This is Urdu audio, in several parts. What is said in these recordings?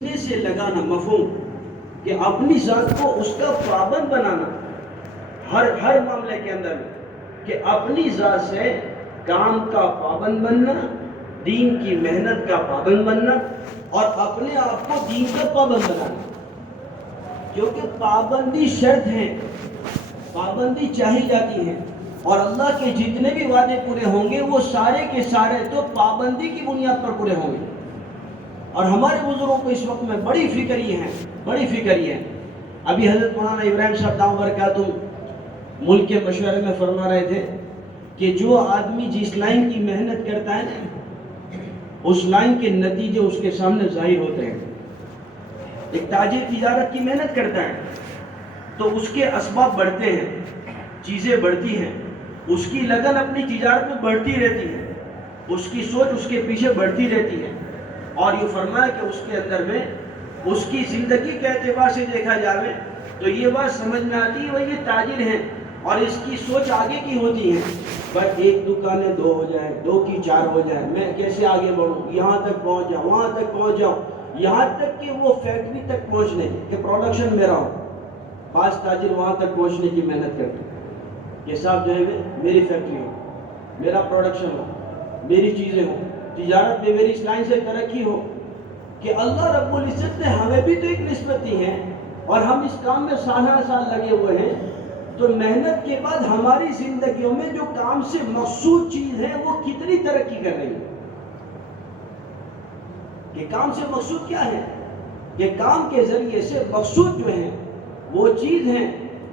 سے لگانا مفہوم کہ اپنی ذات کو اس کا پابند بنانا ہر معاملے کے اندر کہ اپنی ذات سے کام کا پابند بننا، دین کی محنت کا پابند بننا اور اپنے آپ کو دین کا پابند بنانا، کیونکہ پابندی شرط ہے، پابندی چاہی جاتی ہے اور اللہ کے جتنے بھی وعدے پورے ہوں گے وہ سارے کے سارے تو پابندی کی بنیاد پر پورے ہوں گے۔ اور ہمارے بزرگوں کو اس وقت میں بڑی فکر یہ ہے۔ ابھی حضرت مولانا ابراہیم صاحب دامت برکاتہ ملک کے مشورے میں فرما رہے تھے کہ جو آدمی جس لائن کی محنت کرتا ہے اس لائن کے نتیجے اس کے سامنے ظاہر ہوتے ہیں۔ ایک تاجر تجارت کی محنت کرتا ہے تو اس کے اسباب بڑھتے ہیں، چیزیں بڑھتی ہیں، اس کی لگن اپنی تجارت میں بڑھتی رہتی ہے، اس کی سوچ اس کے پیچھے بڑھتی رہتی ہے۔ اور یہ فرمایا کہ اس کے اندر میں اس کی زندگی کے اعتبار سے دیکھا جائے تو یہ بات سمجھ میں آتی ہے وہ یہ تاجر ہیں اور اس کی سوچ آگے کی ہوتی ہے، بس ایک دکانیں 2 ہو جائے، 2 کی 4 ہو جائے، میں کیسے آگے بڑھوں، یہاں تک پہنچ جاؤں، وہاں تک پہنچ جاؤں، یہاں تک کہ وہ فیکٹری تک پہنچنے کہ پروڈکشن میرا ہو۔ بعض تاجر وہاں تک پہنچنے کی محنت کرتے ہیں کہ صاحب جو ہے میری فیکٹری ہو، میرا پروڈکشن ہو، میری چیزیں ہوں، تجارت میں میری اس لائن سے ترقی ہو کہ اللہ رب العزت نے ہمیں بھی تو ایک نسبت دی ہے اور ہم اس کام میں سالہ سال لگے ہوئے ہیں، تو محنت کے بعد ہماری زندگیوں میں جو کام سے مقصود چیز ہے وہ کتنی ترقی کر رہی ہے۔ کہ کام سے مقصود کیا ہے؟ کہ کام کے ذریعے سے مقصود جو ہے وہ چیز ہے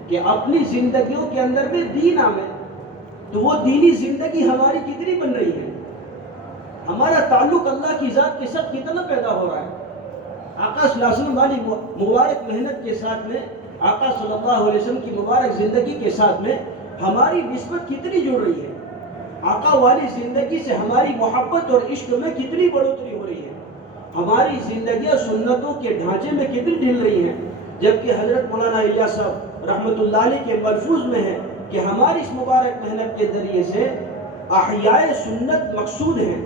کہ اپنی زندگیوں کے اندر میں دین آمے، تو وہ دینی زندگی ہماری کتنی بن رہی ہے، ہمارا تعلق اللہ کی ذات کے ساتھ کتنا پیدا ہو رہا ہے۔ آقا صلی اللہ علیہ وسلم والی مبارک محنت کے ساتھ میں، آقا صلی اللہ علیہ وسلم کی مبارک زندگی کے ساتھ میں ہماری نسبت کتنی جڑ رہی ہے، آقا والی زندگی سے ہماری محبت اور عشق میں کتنی بڑھوتری ہو رہی ہے، ہماری زندگیاں سنتوں کے ڈھانچے میں کتنی ڈھل رہی ہیں، جبکہ حضرت مولانا الیاس صاحب رحمۃ اللہ علیہ کے ملفوظ میں ہے کہ ہماری اس مبارک محنت کے ذریعے سے احیاء سنت مقصود ہیں۔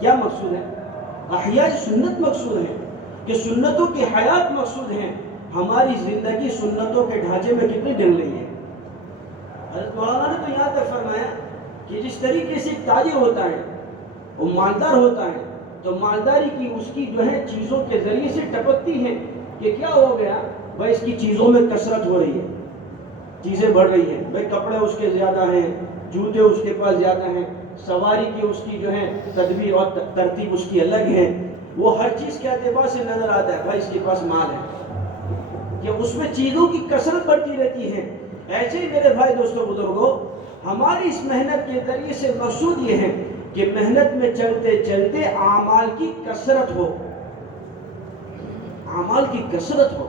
کیا مقصود ہے؟ احیاء سنت مقصود ہے کہ سنتوں کی حیات مقصود ہیں، ہماری زندگی سنتوں کے ڈھانچے میں کتنی ڈل رہی ہے۔ حضرت مولانا نے تو یہاں تک فرمایا کہ جس طریقے سے ایک تاجر ہوتا ہے وہ مالدار ہوتا ہے تو مالداری کی اس کی جو ہے چیزوں کے ذریعے سے ٹپکتی ہے کہ کیا ہو گیا بھائی، اس کی چیزوں میں کثرت ہو رہی ہے، چیزیں بڑھ رہی ہیں، بھائی کپڑے اس کے زیادہ ہیں، جوتے اس کے پاس زیادہ ہیں، سواری کی اس کی جو ہے تدبیر اور ترتیب اس کی الگ ہے، وہ ہر چیز کے اعتبار سے نظر آتا ہے بھائی اس کے پاس مال ہے، کہ اس میں چیزوں کی کثرت بڑھتی رہتی ہے۔ ایسے ہی میرے بھائی دوستوں بزرگوں، ہماری اس محنت کے ذریعے سے مقصود یہ ہے کہ محنت میں چلتے چلتے اعمال کی کثرت ہو، اعمال کی کثرت ہو،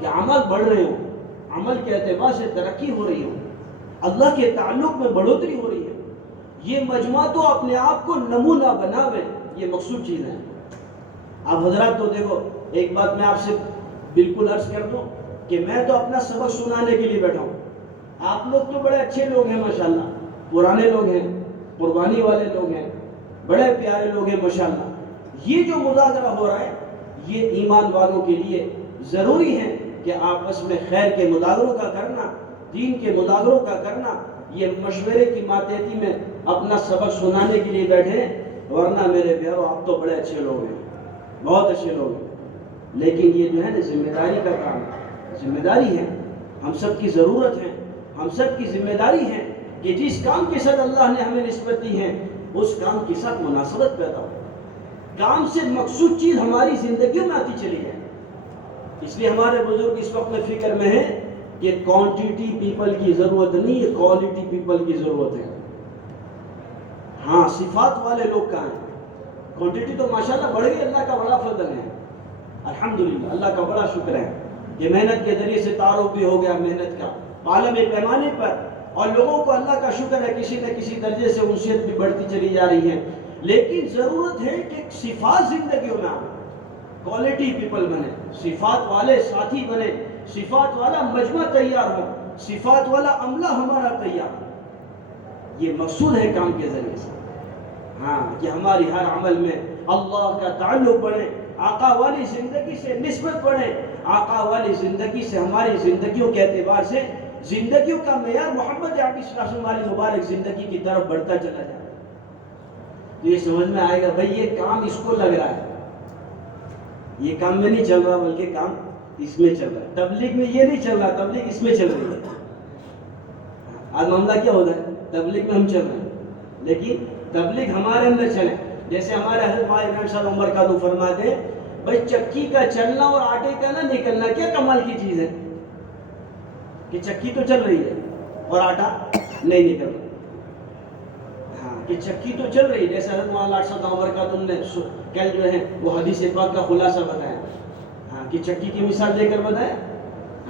کہ اعمال بڑھ رہے ہوں، عمل کے اعتبار سے ترقی ہو رہی ہو، اللہ کے تعلق میں بڑھوتری ہو رہی ہے، یہ مجموعہ تو اپنے آپ کو نمونہ بناوے، یہ مقصود چیز ہے۔ اب حضرات تو دیکھو، ایک بات میں آپ سے بالکل عرض کر دوں کہ میں تو اپنا سبق سنانے کے لیے بیٹھا ہوں، آپ لوگ تو بڑے اچھے لوگ ہیں ماشاءاللہ، پرانے لوگ ہیں، قربانی والے لوگ ہیں، بڑے پیارے لوگ ہیں ماشاءاللہ۔ یہ جو مذاکرہ ہو رہا ہے یہ ایمان والوں کے لیے ضروری ہے کہ آپس میں خیر کے مذاکروں کا کرنا، دین کے مذاکروں کا کرنا، یہ مشورے کی ماتحتی میں اپنا سبق سنانے کے لیے بیٹھے، ورنہ میرے پیارو آپ تو بڑے اچھے لوگ ہیں، بہت اچھے لوگ ہیں، لیکن یہ جو ہے نا ذمہ داری کا کام ہے، ذمہ داری ہے، ہم سب کی ضرورت ہے، ہم سب کی ذمہ داری ہے کہ جس کام کے ساتھ اللہ نے ہمیں نسبت دی ہے اس کام کے ساتھ مناسبت پیدا ہو، کام سے مقصود چیز ہماری زندگیوں میں آتی چلی جائے۔ اس لیے ہمارے بزرگ اس وقت میں فکر میں ہیں کہ کوانٹیٹی پیپل کی ضرورت نہیں ہے، کوالٹی پیپل کی ضرورت ہے۔ ہاں، صفات والے لوگ کہاں ہیں؟ کوانٹیٹی تو ماشاءاللہ بڑھ گئی، اللہ کا بڑا فضل ہے، الحمدللہ، اللہ کا بڑا شکر ہے کہ محنت کے ذریعے سے تعارف بھی ہو گیا محنت کا عالمی پیمانے پر، اور لوگوں کو اللہ کا شکر ہے کسی نہ کسی درجے سے انسیت بھی بڑھتی چلی جا رہی ہے، لیکن ضرورت ہے کہ صفات زندگیوں میں آئیں، کوالٹی پیپل بنے، صفات والے ساتھی بنے، صفات والا مجمع تیار ہو، صفات والا عملہ ہمارا تیار ہو۔ یہ مقصود ہے کام کے ذریعے سے، ہاں، کہ ہماری ہر عمل میں اللہ کا تعلق بڑھے، آقا والی زندگی سے نسبت بڑھے، آقا والی زندگی سے ہماری زندگیوں کے اعتبار سے زندگیوں کا معیار محمد عربی صلی اللہ علیہ وسلم والی مبارک زندگی کی طرف بڑھتا چلا جائے، تو یہ سمجھ میں آئے گا بھائی یہ کام اس کو لگ رہا ہے، یہ کام میں نہیں چل رہا بلکہ کام اس میں چل رہا ہے، تبلیغ میں یہ نہیں چل رہا، تبلیغ اس میں چل رہی ہے۔ آج معاملہ کیا ہوتا ہے؟ تبلیغ میں ہم چل رہے ہیں لیکن تبلیغ ہمارے اندر چلے، جیسے ہمارے حضرت مولانا امام صاحب عمر کا فرماتے ہیں بھائی چکی کا چلنا اور آٹے کا نہ نکلنا کیا کمال کی چیز ہے کہ چکی تو چل رہی ہے اور آٹا نہیں نکل رہا، ہاں کہ چکی تو چل رہی ہے، جیسے حضرت مولانا صاحب عمر کا تم نے کل جو ہے وہ حدیث پاک کا خلاصہ بتایا، ہاں کہ چکی کی مثال دے کر بتایا،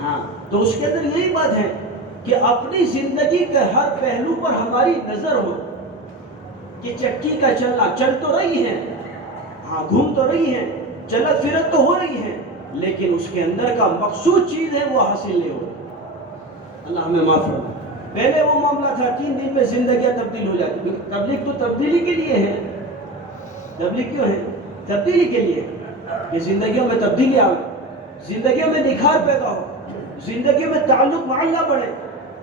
ہاں تو اس کے اندر یہی بات ہے کہ اپنی زندگی کے ہر پہلو پر ہماری نظر ہو کہ چکی کا چلنا چل تو رہی ہے، ہاں گھوم تو رہی ہے، چلت پھرت تو ہو رہی ہے، لیکن اس کے اندر کا مقصود چیز ہے وہ حاصل نہیں ہو رہی۔ اللہ ہمیں معاف فرمائے۔ پہلے وہ معاملہ تھا 3 دن میں زندگیاں تبدیل ہو جاتی، تبلیغ تو تبدیلی کے لیے ہے، تبلیغ کیوں ہے؟ تبدیلی کے لیے کہ زندگیوں میں تبدیلی آئے، زندگیوں میں نکھار پیدا ہو، زندگیوں میں تعلق مع اللہ بڑھے،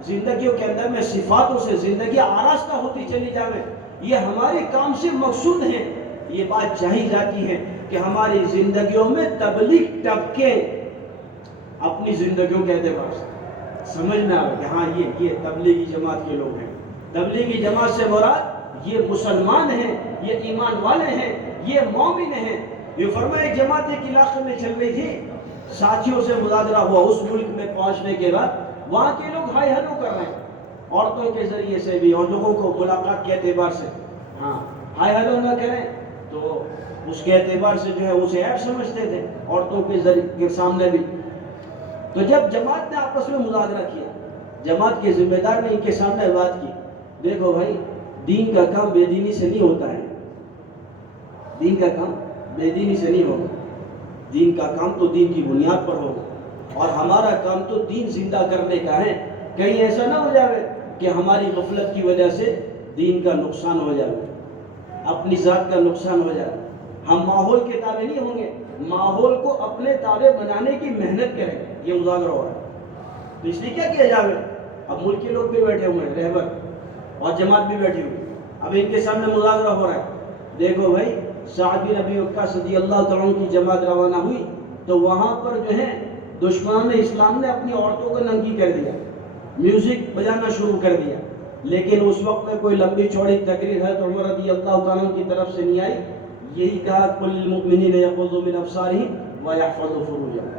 زندگیوں کے اندر میں صفاتوں سے زندگی آراستہ ہوتی چلی جائے، یہ ہمارے کام سے مقصود ہیں۔ یہ بات چاہی جاتی ہے کہ ہماری زندگیوں میں تبلیغ ٹپکے اپنی زندگیوں کے اعتبار سے سمجھ میں آئے کہ ہاں یہ تبلیغی جماعت کے لوگ ہیں، تبلیغی جماعت سے مراد یہ مسلمان ہیں، یہ ایمان والے ہیں، یہ مومن ہیں۔ یہ فرمایا جماعت ایک علاقے میں چل رہی تھی، ساتھیوں سے مذاکرہ ہوا، اس ملک میں پہنچنے کے بعد وہاں کے لوگ ہائی ہلو کر رہے ہیں، عورتوں کے ذریعے سے بھی اور لوگوں کو ملاقات کے اعتبار سے، ہاں ہائی ہلو نہ کریں تو اس کے اعتبار سے جو ہے اسے عیب سمجھتے تھے عورتوں کے سامنے بھی۔ تو جب جماعت نے آپس میں مذاکرہ کیا، جماعت کے ذمہ دار نے ان کے سامنے بات کی، دیکھو بھائی دین کا کام بے دینی سے نہیں ہوتا ہے، دین کا کام بے دینی سے نہیں ہوگا، دین کا کام تو دین کی بنیاد پر ہوگا، اور ہمارا کام تو دین زندہ کرنے کا ہے۔ کہیں ایسا نہ ہو جائے کہ ہماری غفلت کی وجہ سے دین کا نقصان ہو جائے، اپنی ذات کا نقصان ہو جائے۔ ہم ماحول کے تابع نہیں ہوں گے، ماحول کو اپنے تابع بنانے کی محنت کریں گے۔ یہ مذاکرہ ہو رہا ہے تو اس لیے کیا کیا جائے؟ اب ملک کے لوگ بھی بیٹھے ہوئے ہیں، رہبر اور جماعت بھی بیٹھی ہوئی، اب ان کے سامنے مذاکرہ ہو رہا ہے۔ دیکھو بھائی سعد بن ابی وقاص رضی اللہ تعالیٰ عنہ کی جماعت روانہ ہوئی تو وہاں پر جو ہے دشمنان اسلام نے اپنی عورتوں کو ننگی کر دیا، میوزک بجانا شروع کر دیا، لیکن اس وقت میں کوئی لمبی چوڑی تقریر ہے تو عمر رضی اللہ تعالیٰ عنہ کی طرف سے نہیں آئی، یہی کہا قل للمؤمنین یغضوا من ابصارہم ویحفظوا فروجہم۔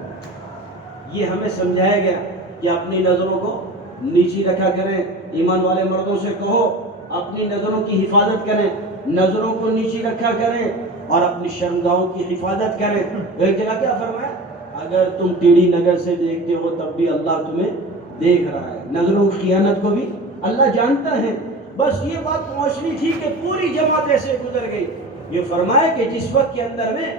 یہ ہمیں سمجھایا گیا کہ اپنی نظروں کو نیچی رکھا کریں، ایمان والے مردوں سے کہو اپنی نظروں کی حفاظت کریں، نظروں کو نیچی رکھا کریں اور اپنی شرمگاہوں کی حفاظت کریں۔ ایک جگہ کیا فرمایا؟ اگر تم ٹیڑھی نظر سے دیکھتے ہو تب بھی اللہ تمہیں دیکھ رہا ہے، نظروں کی خیانت کو بھی اللہ جانتا ہے۔ بس یہ بات پہنچنی تھی کہ پوری جماعت ایسے گزر گئی۔ یہ فرمایا کہ جس وقت کے اندر میں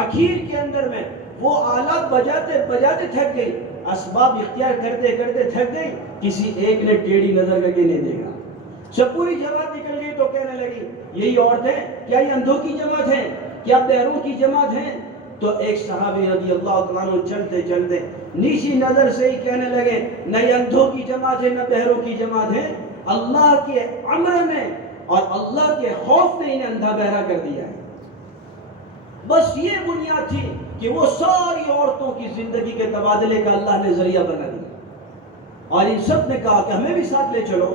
اخیر کے اندر میں وہ آلات بجاتے بجاتے تھک گئی، اسباب اختیار کرتے کرتے تھک گئی، کسی ایک نے ٹیڑھی نظر کر کے نہیں دیکھا، جب پوری جماعت نکل گئی تو کہنے لگی یہی عورتیں کیا یہ اندھوں کی جماعت ہیں، کیا بہروں کی جماعت ہیں؟ تو ایک صحابی رضی اللہ تعالیٰ عنہ چلتے چلتے نیچی نظر سے ہی کہنے لگے نہ یہ اندھوں کی جماعت ہے نہ بہروں کی جماعت ہے، اللہ کے امر نے اور اللہ کے خوف نے انہیں اندھا بہرا کر دیا ہے۔ بس یہ بنیاد تھی کہ وہ ساری عورتوں کی زندگی کے تبادلے کا اللہ نے ذریعہ بنا دیا، اور ان سب نے کہا کہ ہمیں بھی ساتھ لے چلو،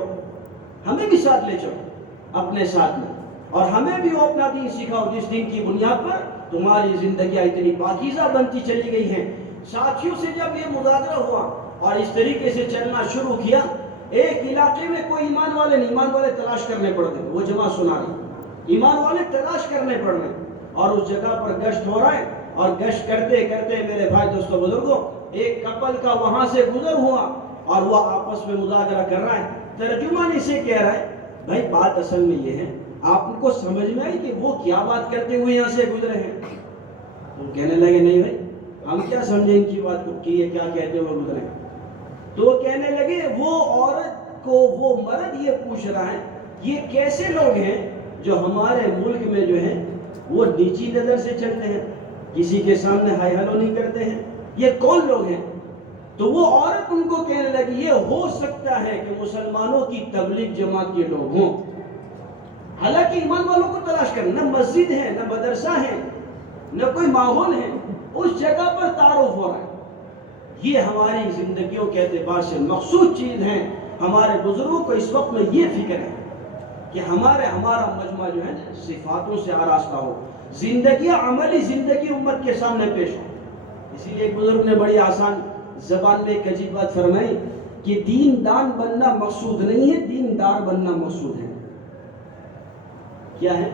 ہمیں بھی ساتھ لے چلو اپنے ساتھ میں، اور ہمیں بھی وہ اپنا دین سکھاؤ جس دین کی بنیاد پر تمہاری زندگیاں اتنی پاکیزہ بنتی چلی گئی ہیں۔ ساتھیوں سے جب یہ مذاکرہ ہوا اور اس طریقے سے چلنا شروع کیا، ایک علاقے میں کوئی ایمان والے نہیں، ایمان والے تلاش کرنے پڑتے، وہ جماعت سنا رہی، ایمان والے تلاش کرنے پڑ رہے ہیں، اور اس جگہ پر گشت ہو رہا ہے، اور گشت کرتے کرتے میرے بھائی دوستو بزرگوں ایک کپل کا وہاں سے گزر ہوا اور وہ آپس میں مذاکرہ کر رہا ہے۔ ترجمان اسے کہہ رہا ہے بھائی بات اصل میں یہ ہے، آپ کو سمجھ میں آئی کہ وہ کیا بات کرتے ہوئے یہاں سے گزرے ہیں؟ تو کہنے لگے نہیں بھائی ہم کیا سمجھیں ان کی بات کو کہ یہ کیا کہتے ہوئے گزرے۔ تو کہنے لگے وہ عورت کو وہ مرد یہ پوچھ رہا ہے یہ کیسے لوگ ہیں جو ہمارے ملک میں جو ہیں وہ نیچی نظر سے چلتے ہیں، کسی کے سامنے ہائی ہلو نہیں کرتے ہیں، یہ کون لوگ ہیں؟ تو وہ عورت ان کو کہنے لگی یہ ہو سکتا ہے کہ مسلمانوں کی تبلیغ جماعت کے لوگ ہوں، حالانکہ ایمان والوں کو تلاش کرنا، نہ مسجد ہے، نہ مدرسہ ہے، نہ کوئی ماحول ہے، اس جگہ پر تعارف ہو رہا ہے۔ یہ ہماری زندگیوں کے اعتبار سے مقصود چیز ہے۔ ہمارے بزرگوں کو اس وقت میں یہ فکر ہے کہ ہمارا مجمع جو ہے صفاتوں سے آراستہ ہو، زندگیاں عملی زندگی امت کے سامنے پیش ہو۔ اسی لیے ایک بزرگ نے بڑی آسان زبان میں ایک عجیب بات فرمائی کہ دین دان بننا مقصود نہیں ہے، دین دار بننا مقصود ہے۔ کیا ہے؟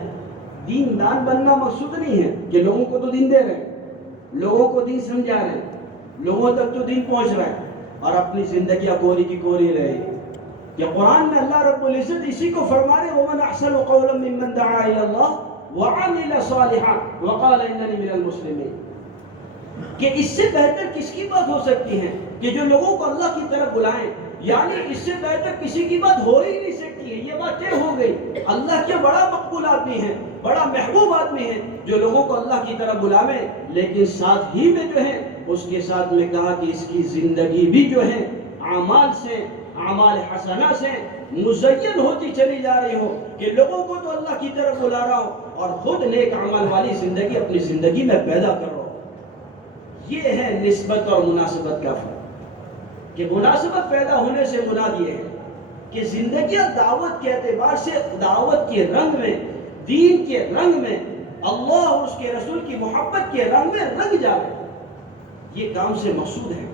دین دان بننا مقصود نہیں ہے کہ لوگوں کو تو دین دے رہے ہیں، لوگوں کو دین سمجھا رہے ہیں، لوگوں تک تو دین پہنچ رہا ہے، اور اپنی زندگیاں کوری کی کوری رہے۔ کہ قرآن میں اللہ رب العزت اسی کو فرما رہے وَمَنْ أَحْسَنُ قَوْلًا مِّمَّنْ دَعَا إِلَى اللَّهِ وَعَمِلَ صَالِحًا وَقَالَ إِنَّنِي مِنَ الْمُسْلِمِينَ۔ کہ اس سے بہتر کس کی بات ہو سکتی ہے کہ جو لوگوں کو اللہ کی طرف بلائیں، یعنی اس سے بہتر کسی کی بات ہو ہی نہیں سکتی ہے۔ یہ بات طے ہو گئی، اللہ کے بڑا مقبول آدمی ہے، بڑا محبوب آدمی ہے جو لوگوں کو اللہ کی طرف بلاوے، لیکن ساتھ ہی میں جو ہے اس کے ساتھ میں کہا کہ اس کی زندگی بھی جو ہے اعمال سے، اعمال حسنہ سے مزین ہوتی چلی جا رہی ہو، کہ لوگوں کو تو اللہ کی طرف بلا رہا ہو اور خود نیک عمل والی زندگی اپنی زندگی میں پیدا کر رہا ہو۔ یہ ہے نسبت اور مناسبت کا فرق، کہ مناسبت پیدا ہونے سے مراد یہ ہے کہ زندگیاں دعوت کے اعتبار سے، دعوت کے رنگ میں، دین کے رنگ میں، اللہ اور اس کے رسول کی محبت کے رنگ میں رنگ جائے۔ یہ کام سے مقصود ہے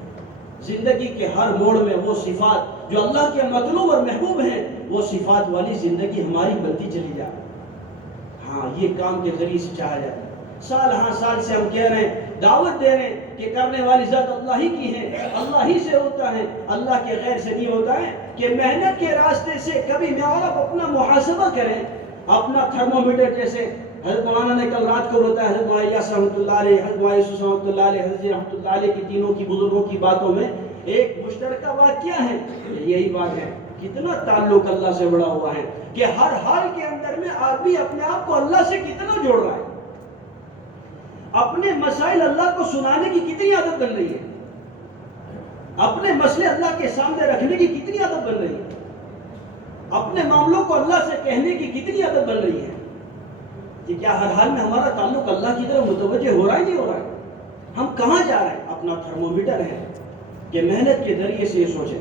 زندگی کے ہر موڑ میں وہ صفات جو اللہ کے مطلوب اور محبوب ہیں، وہ صفات والی زندگی ہماری بنتی چلی جائے۔ ہاں، یہ کام کے ذریعے سے چاہا جاتا ہے۔ سال ہاں سال سے ہم کہہ رہے ہیں، دعوت دے رہے ہیں کہ کرنے والی ذات اللہ ہی کی ہے، اللہ ہی سے ہوتا ہے، اللہ کے غیر سے نہیں ہوتا ہے۔ کہ محنت کے راستے سے کبھی میں اور آپ اپنا محاسبہ کریں، اپنا تھرمومیٹر جیسے حضرت مولانا نے کل رات کو بتایا، حضرت مولانا رحمۃ اللہ علیہ، حضرت مولانا رحمۃ اللہ علیہ، حضرت رحمۃ اللہ علیہ کی تینوں کی بزرگوں کی باتوں میں ایک مشترکہ بات کیا ہے؟ یہی بات ہے، کتنا تعلق اللہ سے بڑا ہوا ہے، کہ ہر حال کے اندر میں آدمی اپنے آپ کو اللہ سے کتنا جوڑ رہا ہے، اپنے مسائل اللہ کو سنانے کی کتنی عادت بن رہی ہے، اپنے مسئلے اللہ کے سامنے رکھنے کی کتنی عادت بن رہی ہے، اپنے معاملوں کو اللہ سے کہنے کی کتنی عادت بن رہی ہے، کہ کیا ہر حال میں ہمارا تعلق اللہ کی طرف متوجہ ہو رہا ہے نہیں ہو رہا ہے؟ ہم کہاں جا رہے ہیں؟ اپنا تھرمومیٹر ہے کہ محنت کے ذریعے سے یہ سوچیں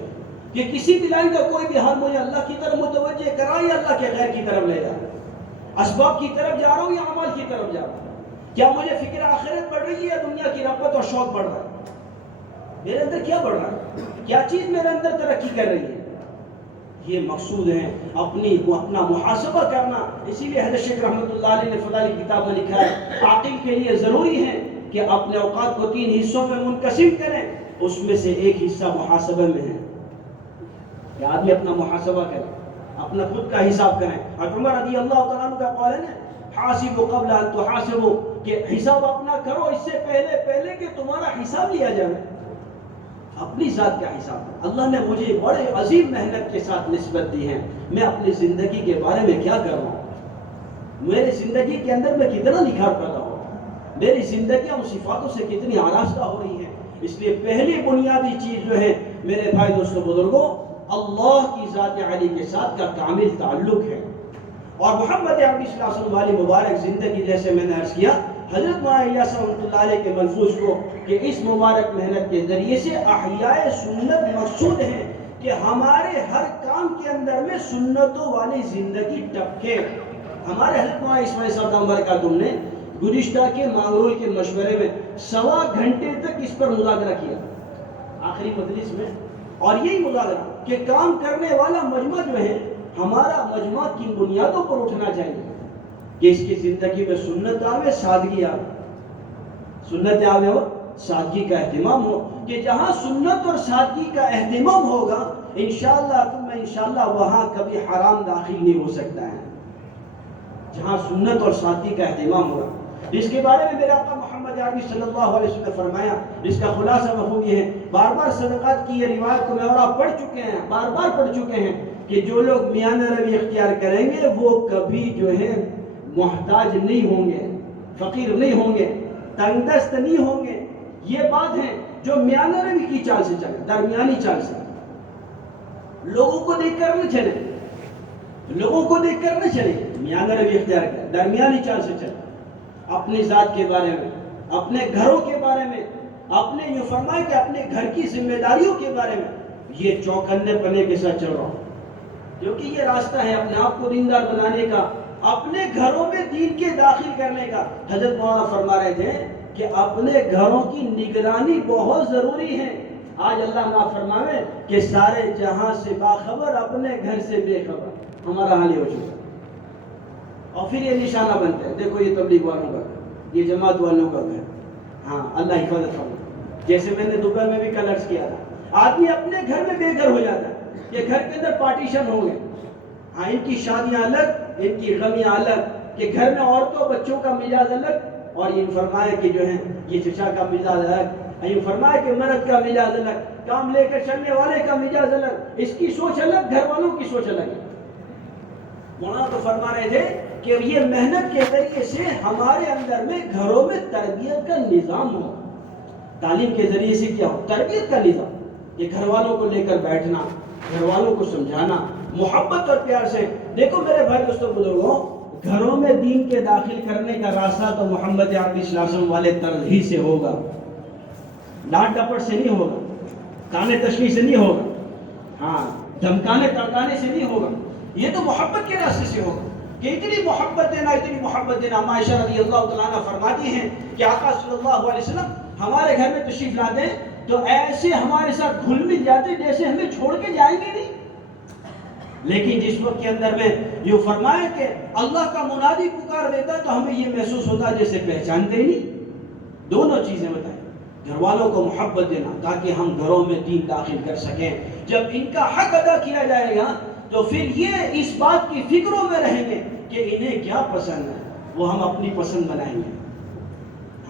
کہ کسی بھی لائن کا کوئی بھی حال مجھے اللہ کی طرف متوجہ کرا یا اللہ کے غیر کی طرف لے جا رہا ہے، اسباب کی طرف جا رہا ہوں یا عمل کی طرف جا رہا ہوں، کیا مجھے فکر آخرت بڑھ رہی ہے یا دنیا کی رغبت اور شوق بڑھ رہا ہے، میرے اندر کیا بڑھ رہا ہے، کیا چیز میرے اندر ترقی کر رہی ہے؟ یہ مقصود ہے اپنا محاسبہ کرنا۔ اسی لیے حضرت شیخ رحمۃ اللہ علیہ نے فضائل کی کتاب میں لکھا ہے، عاقل کے لیے ضروری ہے کہ اپنے اوقات کو 3 حصوں میں منقسم کریں، اس میں سے ایک حصہ محاسبہ میں ہے، کہ آدمی اپنا محاسبہ کرے، اپنا خود کا حساب کریں۔ حضرت عمر رضی اللہ تعالیٰ عنہ کا قول ہے نا، حاسبوا قبل ان تحاسبوا، کہ حساب اپنا کرو اس سے پہلے کہ تمہارا حساب لیا جائے۔ اپنی ذات کا حساب، اللہ نے مجھے بڑے عظیم محنت کے ساتھ نسبت دی ہے، میں اپنی زندگی کے بارے میں کیا کر رہا ہوں، میری زندگی کے اندر میں کتنا نکھار پیدا ہو رہا ہے، میری زندگیاں ان صفاتوں سے کتنی آراستہ ہو رہی ہیں۔ اس لیے پہلی بنیادی چیز جو ہے میرے بھائی دوستو بزرگوں، اللہ کی ذات علی کے ساتھ کا کامل تعلق ہے۔ اور محمد عربی صلی اللہ علیہ وسلم والی مبارک زندگی، جیسے میں نے عرض کیا، حضرت مولانا الیاس رحمۃ اللہ علیہ کے ملفوظ کو کہ اس مبارک محنت کے ذریعے سے احیاء سنت مقصود ہے کہ ہمارے ہر کام کے اندر میں سنتوں والی زندگی ٹپکے۔ ہمارے حضرت مولانا اسماعیل صاحب دامت برکاتہم نے گزشتہ کے مانگرول کے مشورے میں 1.25 گھنٹے تک اس پر مذاکرہ کیا آخری مجلس میں، اور یہی مذاکرہ کہ کام کرنے والا مجمع جو ہے ہمارا مجمع کن بنیادوں پر اٹھنا چاہیے، کہ اس کی زندگی میں سنت آوے، سادگی آوے، سنت آوے اور سادگی کا اہتمام ہو، کہ جہاں سنت اور سادگی کا اہتمام ہوگا انشاءاللہ وہاں کبھی حرام داخل نہیں ہو سکتا ہے، جہاں سنت اور سادگی کا اہتمام ہوگا۔ اس کے بارے میں میرے آقا محمد عربی صلی اللہ علیہ وسلم نے فرمایا، جس کا خلاصہ مفہوم یہ ہے، بار بار صدقات کی یہ روایت کو میں اور آپ پڑھ چکے ہیں، بار بار پڑھ چکے ہیں، کہ جو لوگ میان روی اختیار کریں گے وہ کبھی جو ہے محتاج نہیں ہوں گے، فقیر نہیں ہوں گے، تنگ دست نہیں ہوں گے. یہ بات ہے جو میانہ روی کی چال سے چلے, درمیانی چال سے. لوگوں کو دیکھ کر نہ چلے, لوگوں کو دیکھ کر نہ چلے, میانہ روی اختیار کرے, درمیانی چال سے چلے. اپنی ذات کے بارے میں, اپنے گھروں کے بارے میں, اپنے یوں فرمائے کہ اپنے گھر کی ذمہ داریوں کے بارے میں یہ چوکنے پنے کے ساتھ چل رہا ہوں, کیونکہ یہ راستہ ہے اپنے آپ کو دیندار بنانے کا, اپنے گھروں میں دین کے داخل کرنے کا. حضرت مولانا فرما رہے تھے کہ اپنے گھروں کی نگرانی بہت ضروری ہے. آج اللہ نہ فرماوے کہ سارے جہاں سے باخبر, اپنے گھر سے بے خبر. ہمارا حال یہ ہو چکا, اور پھر یہ نشانہ بنتا ہے, دیکھو یہ تبلیغ والوں کا گھر, یہ جماعت والوں کا گھر. ہاں اللہ حفاظت فرمائے. جیسے میں نے دبئی میں بھی کل عرض کیا تھا, آدمی اپنے گھر میں بے گھر ہو جاتا ہے کہ گھر کے اندر پارٹیشن ہو گئے. ہاں ان کی شادیاں الگ, ان کی غمیاں الگ, کہ گھر میں عورتوں بچوں کا مزاج الگ, اور یہ فرمایا کہ جو ہے یہ چچا کا مزاج الگ, یہ فرمایا کہ مرد کا مزاج الگ, کام لے کر چلنے والے کا مزاج الگ, اس کی سوچ الگ, گھر والوں کی سوچ الگ ہے. مولانا تو فرما رہے تھے کہ یہ محنت کے ذریعے سے ہمارے اندر میں گھروں میں تربیت کا نظام ہو. تعلیم کے ذریعے سے کیا ہو, تربیت کا نظام, کہ گھر والوں کو لے کر بیٹھنا, گھر والوں کو سمجھانا محبت اور پیار سے. دیکھو میرے بھائی دوستوں بزرگوں, گھروں میں دین کے داخل کرنے کا راستہ تو محمد عربی صلی اللہ علیہ وسلم والے طرز ہی سے ہوگا, ڈانٹ ڈپٹ سے نہیں ہوگا, تانے تشنی سے نہیں ہوگا, ہاں دھمکانے تڑکانے سے نہیں ہوگا. یہ تو محبت کے راستے سے ہوگا, کہ اتنی محبت دینا, اتنی محبت دینا. عائشہ رضی اللہ تعالیٰ عنہ فرماتی ہیں کہ آقا صلی اللہ علیہ وسلم ہمارے گھر میں تشریف لاتے ہیں تو ایسے ہمارے ساتھ گھل مل جاتے جیسے ہمیں چھوڑ کے جائیں گے نہیں. لیکن جس وقت کے اندر میں یہ فرمایا کہ اللہ کا منادی پکار دیتا تو ہمیں یہ محسوس ہوتا جیسے پہچانتے ہی نہیں. دونوں چیزیں بتائیں, گھر والوں کو محبت دینا تاکہ ہم گھروں میں دین داخل کر سکیں. جب ان کا حق ادا کیا جائے گا تو پھر یہ اس بات کی فکروں میں رہیں گے کہ انہیں کیا پسند ہے, وہ ہم اپنی پسند بنائیں گے.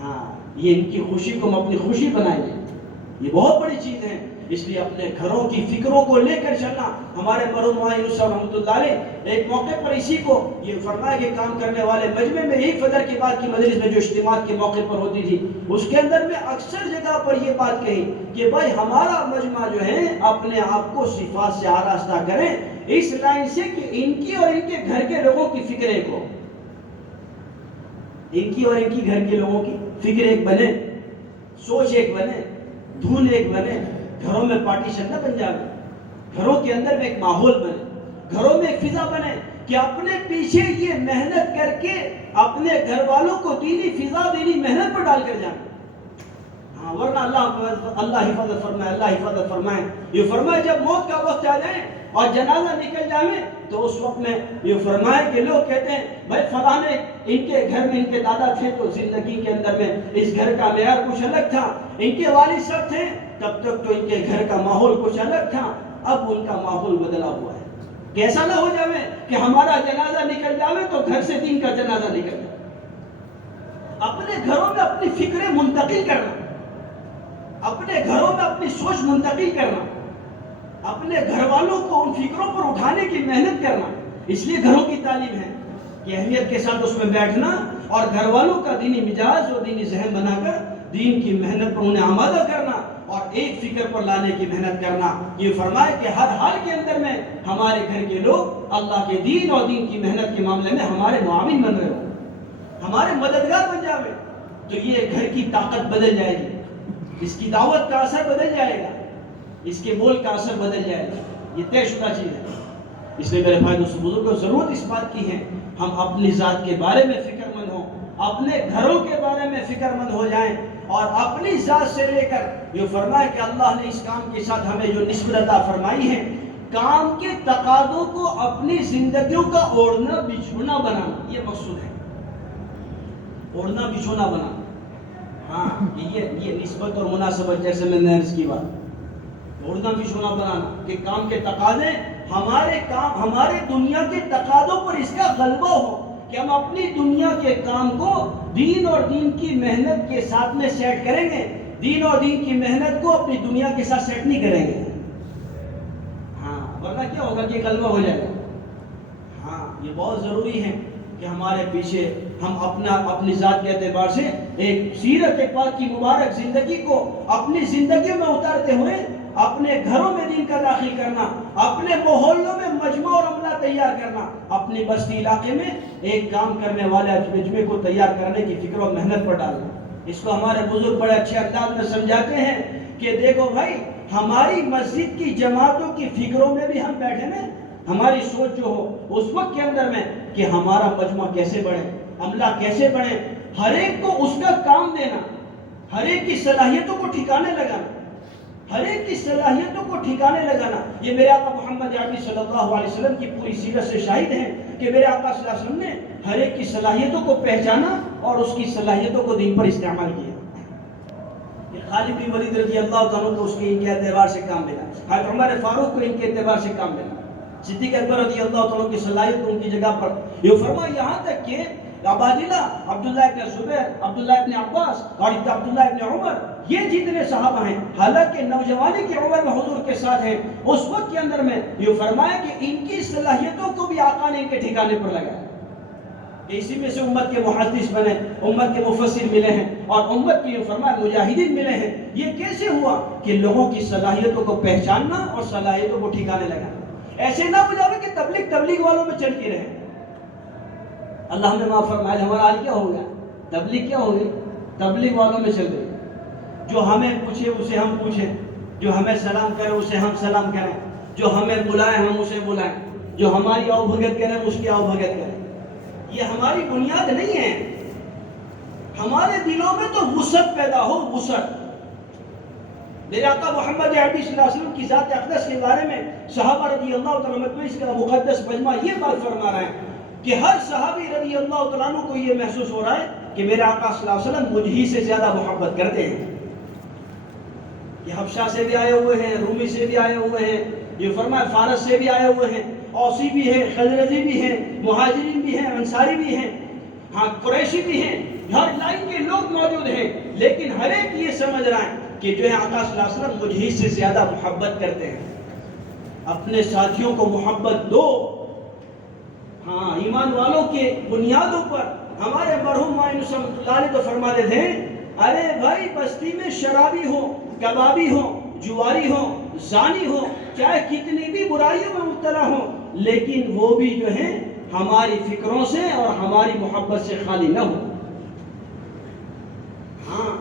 ہاں یہ ان کی خوشی کو ہم اپنی خوشی بنائیں گے. یہ بہت بڑی چیز ہے. اس لیے اپنے گھروں کی فکروں کو لے کر چلنا. ہمارے مرحوم مولانا یونس صاحب رحمۃ اللہ علیہ ایک موقع پر اسی کو یہ فرمایا کہ کام کرنے والے مجمع میں ایک فجر کی بات کی مجلس میں جو اجتماع کے موقع پر ہوتی تھی, اس کے اندر میں اکثر جگہ پر یہ بات کہی کہ بھائی ہمارا مجمع جو ہے اپنے آپ کو صفات سے آراستہ کریں, اس لائن سے کہ ان کی اور ان کے گھر کے لوگوں کی فکر ایک ہو, ان کی اور ان کی گھر کے لوگوں کی فکر ایک بنے, سوچ ایک بنے, دھن ایک بنے. گھروں میں پارٹیشن نہ بن جائے, گھروں کے اندر میں ایک ماحول بنے, گھروں میں ایک فضا بنے کہ اپنے پیچھے یہ محنت کر کے اپنے گھر والوں کو دینی فضا, دینی محنت پر ڈال کر جائیں. ہاں ورنہ اللہ حفاظت فرمائے, اللہ حفاظت فرمائے. یہ فرمائے جب موت کا وقت آ جائے اور جنازہ نکل جائے تو اس وقت میں یہ فرمائے کہ لوگ کہتے ہیں بھائی فلاں نے ان کے گھر میں ان کے دادا تھے تو زندگی کے اندر میں اس گھر کا معیار کچھ الگ تھا, ان کے والد صاحب تھے تب تک تو ان کے گھر کا ماحول کچھ الگ تھا, اب ان کا ماحول بدلا ہوا ہے. کیسا نہ ہو جاوے کہ ہمارا جنازہ نکل جاوے تو گھر سے دین کا جنازہ نکل جائے. اپنے گھروں میں اپنی فکریں منتقل کرنا, اپنے گھروں میں اپنی سوچ منتقل کرنا, اپنے گھر والوں کو ان فکروں پر اٹھانے کی محنت کرنا. اس لیے گھروں کی تعلیم ہے کہ اہمیت کے ساتھ اس میں بیٹھنا اور گھر والوں کا دینی مزاج اور دینی ذہن بنا کر دین کی محنت پر انہیں آمادہ کرنا اور ایک فکر پر لانے کی محنت کرنا. یہ فرمائے کہ ہر حال کے اندر میں ہمارے گھر کے لوگ اللہ کے دین اور دین کی محنت کے معاملے میں ہمارے معاون بن رہے ہو, ہمارے مددگار بن جاوے تو یہ گھر کی طاقت بدل جائے گی, اس کی دعوت کا اثر بدل جائے گا, اس کے بول کا اثر بدل جائے گا. یہ طے شدہ چیز ہے. اس لیے میرے بھائی دوستوں بزرگوں ضرورت اس بات کی ہے ہم اپنی ذات کے بارے میں فکر مند ہوں, اپنے گھروں کے بارے میں فکر مند ہو جائیں اور اپنی ذات سے لے کر یہ فرمائے کہ اللہ نے اس کام کے ساتھ ہمیں جو نسبت عطا فرمائی ہے, کام کے تقاضوں کو اپنی زندگیوں کا اوڑھنا بچھونا بنانا, یہ مقصود ہے. اوڑھنا بچھونا بنانا, ہاں یہ نسبت اور مناسبت جیسے میں نے عرض کی بات, اوڑھنا بچھونا بنانا کہ کام کے تقاضے ہمارے دنیا کے تقاضوں پر اس کا غلبہ ہو کہ ہم اپنی دنیا کے کام کو دین اور دین کی محنت کے ساتھ میں سیٹ کریں گے, دین اور دین کی محنت کو اپنی دنیا کے ساتھ سیٹ نہیں کریں گے. ہاں ورنہ کیا ہوگا کہ غلبہ ہو جائے گا. ہاں یہ بہت ضروری ہے کہ ہمارے پیچھے ہم اپنی ذات کے اعتبار سے ایک سیرت پاک کی مبارک زندگی کو اپنی زندگیوں میں اتارتے ہوئے اپنے گھروں میں دین کا داخل کرنا، اپنے محلوں میں مجمع اور عملہ تیار کرنا، اپنی بستی علاقے میں ایک کام کرنے والے مجمع کو تیار کرنے کی فکر و محنت پر ڈالنا۔ اس کو ہمارے بزرگ بڑے اچھے انداز میں سمجھاتے ہیں کہ دیکھو بھائی، ہماری مسجد کی جماعتوں کی فکروں میں بھی ہم بیٹھے نا، ہماری سوچ جو ہو اس وقت کے اندر میں کہ ہمارا مجمع کیسے بڑھے، عملہ کیسے بڑھے، ہر ایک کو اس کا کام دینا، ہر ایک کی صلاحیتوں کو ٹھکانے لگانا، ہر ایک کی صلاحیتوں کو ٹھکانے لگانا۔ یہ میرے آقا محمد عربی صلی اللہ علیہ وسلم کی پوری سیرت سے شاہد ہیں کہ میرے آقا صلی اللہ علیہ وسلم نے ہر ایک کی صلاحیتوں کو پہچانا اور اس کی صلاحیتوں کو دین پر استعمال کیا۔ خالد بن ولید رضی اللہ تعالیٰ کو اس کے ان کے اعتبار سے کام ملا، حضرت عمر فاروق کو ان کے اعتبار سے کام ملا، صدیق اکبر رضی اللہ تعالیٰ کی صلاحیت کو ان کی جگہ پر یہ فرمایا، یہاں تک کہ عبادلہ، عبداللہ ابن زبیر، عبداللہ ابن عباس اور عبداللہ ابن عمر، یہ جتنے صحابہ ہیں حالانکہ نوجوانی کی عمر میں حضور کے ساتھ ہیں، اس وقت کے اندر میں یہ فرمایا کہ ان کی صلاحیتوں کو بھی آقا نے ان کے ٹھکانے پر لگایا کہ اسی میں سے امت کے محدث بنے، امت کے مفسر ملے ہیں اور امت کے یہ فرمایا مجاہدین ملے ہیں۔ یہ کیسے ہوا کہ لوگوں کی صلاحیتوں کو پہچاننا اور صلاحیتوں کو ٹھکانے لگانا۔ ایسے نہ ہو جاوے کہ تبلیغ والوں میں چلتی رہے۔ اللہ نے معاف فرمایا، ہمارا حال کیا ہو گیا؟ تبلیغ کیا ہو گئی؟ تبلیغ والوں میں چل گئی۔ جو ہمیں پوچھے اسے ہم پوچھیں، جو ہمیں سلام کرے اسے ہم سلام کریں، جو ہمیں بلائیں ہم اسے بلائیں، جو ہماری آؤ بھگت کریں اس کی آؤ بھگت کریں۔ یہ ہماری بنیاد نہیں ہے۔ ہمارے دلوں میں تو وسعت پیدا ہو، وسعت۔ میرے آقا محمد عربی صلی اللہ علیہ وسلم کی ذات اقدس کے بارے میں صحابہ رضی اللہ تعالیٰ عنہ اس کا مقدس مجمع یہ بات فرما رہا ہے کہ ہر صحابی رضی اللہ تعالیٰ عنہ کو یہ محسوس ہو رہا ہے کہ میرے آقا صلی اللہ علیہ وسلم مجھ ہی سے زیادہ محبت کرتے ہیں۔ یہ حبشہ سے بھی آئے ہوئے ہیں، رومی سے بھی آئے ہوئے ہیں، یہ فرمایا فارس سے بھی آئے ہوئے ہیں، اوسی بھی ہیں، خزرجی بھی ہیں، مہاجرین بھی ہیں، انصاری بھی ہیں، ہاں قریشی بھی ہیں، ہر لائن کے لوگ موجود ہیں، لیکن ہر ایک یہ سمجھ رہا ہے کہ جو ہے آقا صلی اللہ علیہ وسلم مجھ ہی سے زیادہ محبت کرتے ہیں۔ اپنے ساتھیوں کو محبت دو۔ ہاں، ایمان والوں کے بنیادوں پر ہمارے مرحوم مائنوس رحمۃ اللہ علیہ تو فرماتے تھے، ارے بھائی بستی میں شرابی ہو، کبابی ہو، جواری ہو، زانی ہو، چاہے کتنی بھی برائیوں میں مبتلا ہو، لیکن وہ بھی جو ہے ہماری فکروں سے اور ہماری محبت سے خالی نہ ہو۔ ہاں،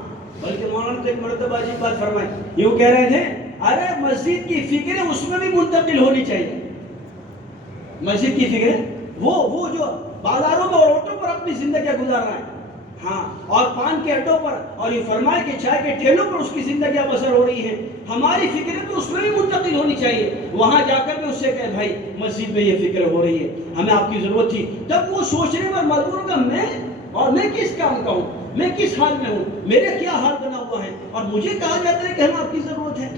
بلکہ مولانا تو ایک مرتبہ عجیب بات فرمائے، یوں کہہ رہے تھے، ارے مسجد کی فکریں اس میں بھی منتقل ہونی چاہیے۔ مسجد کی فکریں وہ جو بازاروں میں اور روڈوں پر اپنی زندگیاں گزار رہا ہے، ہاں، اور پان کے اڈوں پر اور یہ فرمائے کہ چائے کے ٹھیلوں پر اس کی زندگیاں بسر ہو رہی ہیں، ہماری فکریں تو اس میں بھی منتقل ہونی چاہیے۔ وہاں جا کر بھی اس سے کہے، بھائی مسجد میں یہ فکر ہو رہی ہے، ہمیں آپ کی ضرورت تھی، تب وہ سوچنے پر مجبور ہوگا میں کس کام کا ہوں، میں کس حال میں ہوں، میرے کیا حال بنا ہوا ہے، اور مجھے کہا جاتا ہے کہ ہمیں آپ کی ضرورت ہے۔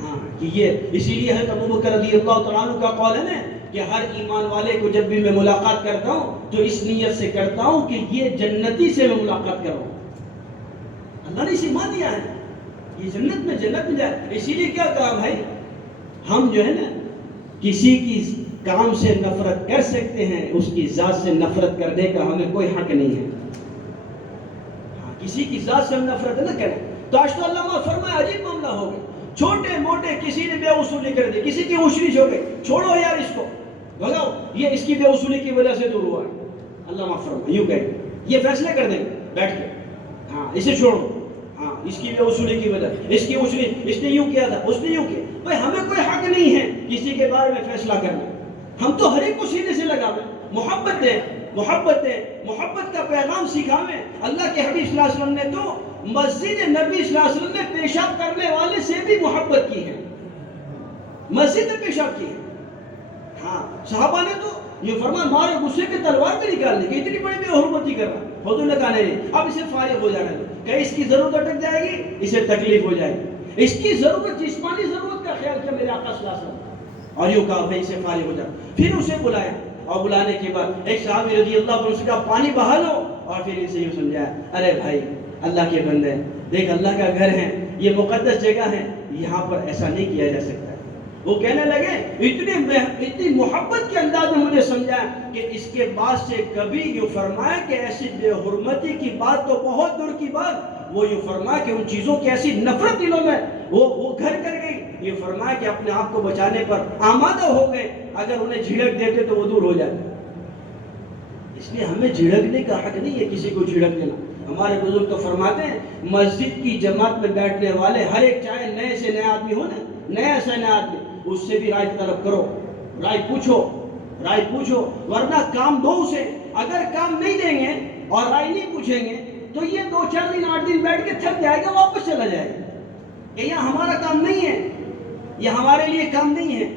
ہاں، کہ یہ اسی لیے ہے ابو بکر رضی اللہ تعالیٰ عنہ کا قول ہے نا کہ ہر ایمان والے کو جب بھی میں ملاقات کرتا ہوں تو اس نیت سے کرتا ہوں کہ یہ جنتی سے میں ملاقات کروں۔ اللہ نے اسے مان دیا ہے، یہ جنت میں جائے۔ اسی لیے کیا کہا بھائی، ہم جو ہے نا کسی کی کام سے نفرت کر سکتے ہیں، اس کی ذات سے نفرت کرنے کا ہمیں کوئی حق نہیں ہے۔ ہاں، کسی کی ذات سے ہم نفرت نہ کریں۔ تو آج تو اللہ نے فرمایا عجیب معاملہ ہو گیا، چھوٹے موٹے کسی نے بے وصولی کر دی، کسی کی وصولی ہو گئی، چھوڑو یار اس کو، بھگاؤ، یہ اس کی بے وصولی کی وجہ سے دور ہوا ہے، اللہ معاف فرمائے، یوں کہیں یہ فیصلے کر دیں بیٹھ کے، ہاں اسے چھوڑو، ہاں اس کی بے وصولی کی وجہ، اس کی وصولی، اس نے یوں کیا تھا، اس نے یوں کیا۔ بھائی ہمیں کوئی حق نہیں ہے کسی کے بارے میں فیصلہ کرنا، ہم تو ہر ایک کو سینے سے لگاویں، محبت دیں، محبت کا پیغام سکھاویں۔ اللہ کے حبیب صلی اللہ علیہ وسلم نے تو مسجد نبی صلی اللہ علیہ وسلم میں پیشاب کرنے والے سے بھی محبت کی ہے، مسجد میں پیشاب کی ہے۔ ہاں، صحابہ نے تو یہ فرمایا مارے غصے کے تلوار بھی نکال لی کہ اتنی بڑی بے حرمتی کر رہا، حضور نے کہا نہیں، اب اسے فارغ ہو جانا دو، کہ اس کی ضرورت اٹک جائے گی، اسے تکلیف ہو جائے گی، اس کی ضرورت جسمانی ضرورت کا خیال کیا میرے آقا صلی اللہ علیہ وسلم، اور یوں کہا بھائی اسے فارغ ہو جا۔ پھر اسے بلایا اور بلانے کے بعد ایک صحابی رضی اللہ عنہ سے کہا پانی بہا لو، اور پھر اسے یوں سمجھایا، ارے بھائی اللہ کے بندے، دیکھ اللہ کا گھر ہے، یہ مقدس جگہ ہے، یہاں پر ایسا نہیں کیا جا سکتا، وہ کہنے لگے اتنی محبت کے انداز میں مجھے سمجھایا کہ اس کے بعد سے کبھی یوں فرمایا کہ ایسی بے حرمتی کی بات تو بہت دور کی بات، وہ یوں فرمایا کہ ان چیزوں کی ایسی نفرت دلوں میں وہ گھر کر گئی، یہ فرمایا کہ اپنے آپ کو بچانے پر آمادہ ہو گئے، اگر انہیں جھڑک دیتے تو وہ دور ہو جاتے۔ اس لیے ہمیں جھڑکنے کا حق نہیں ہے کسی کو جھڑک دینا۔ ہمارے بزرگ تو فرماتے ہیں مسجد کی جماعت میں بیٹھنے والے ہر ایک چاہے نئے سے نیا آدمی ہو نا، نیا سے نیا آدمی، اس سے بھی رائے طلب کرو، رائے پوچھو، ورنہ کام دو اسے۔ اگر کام نہیں دیں گے اور رائے نہیں پوچھیں گے تو یہ 2-4 دن 8 دن بیٹھ کے تھک جائے گا، واپس چلا جائے گا کہ یہ ہمارا کام نہیں ہے، یہ ہمارے لیے کام نہیں ہے،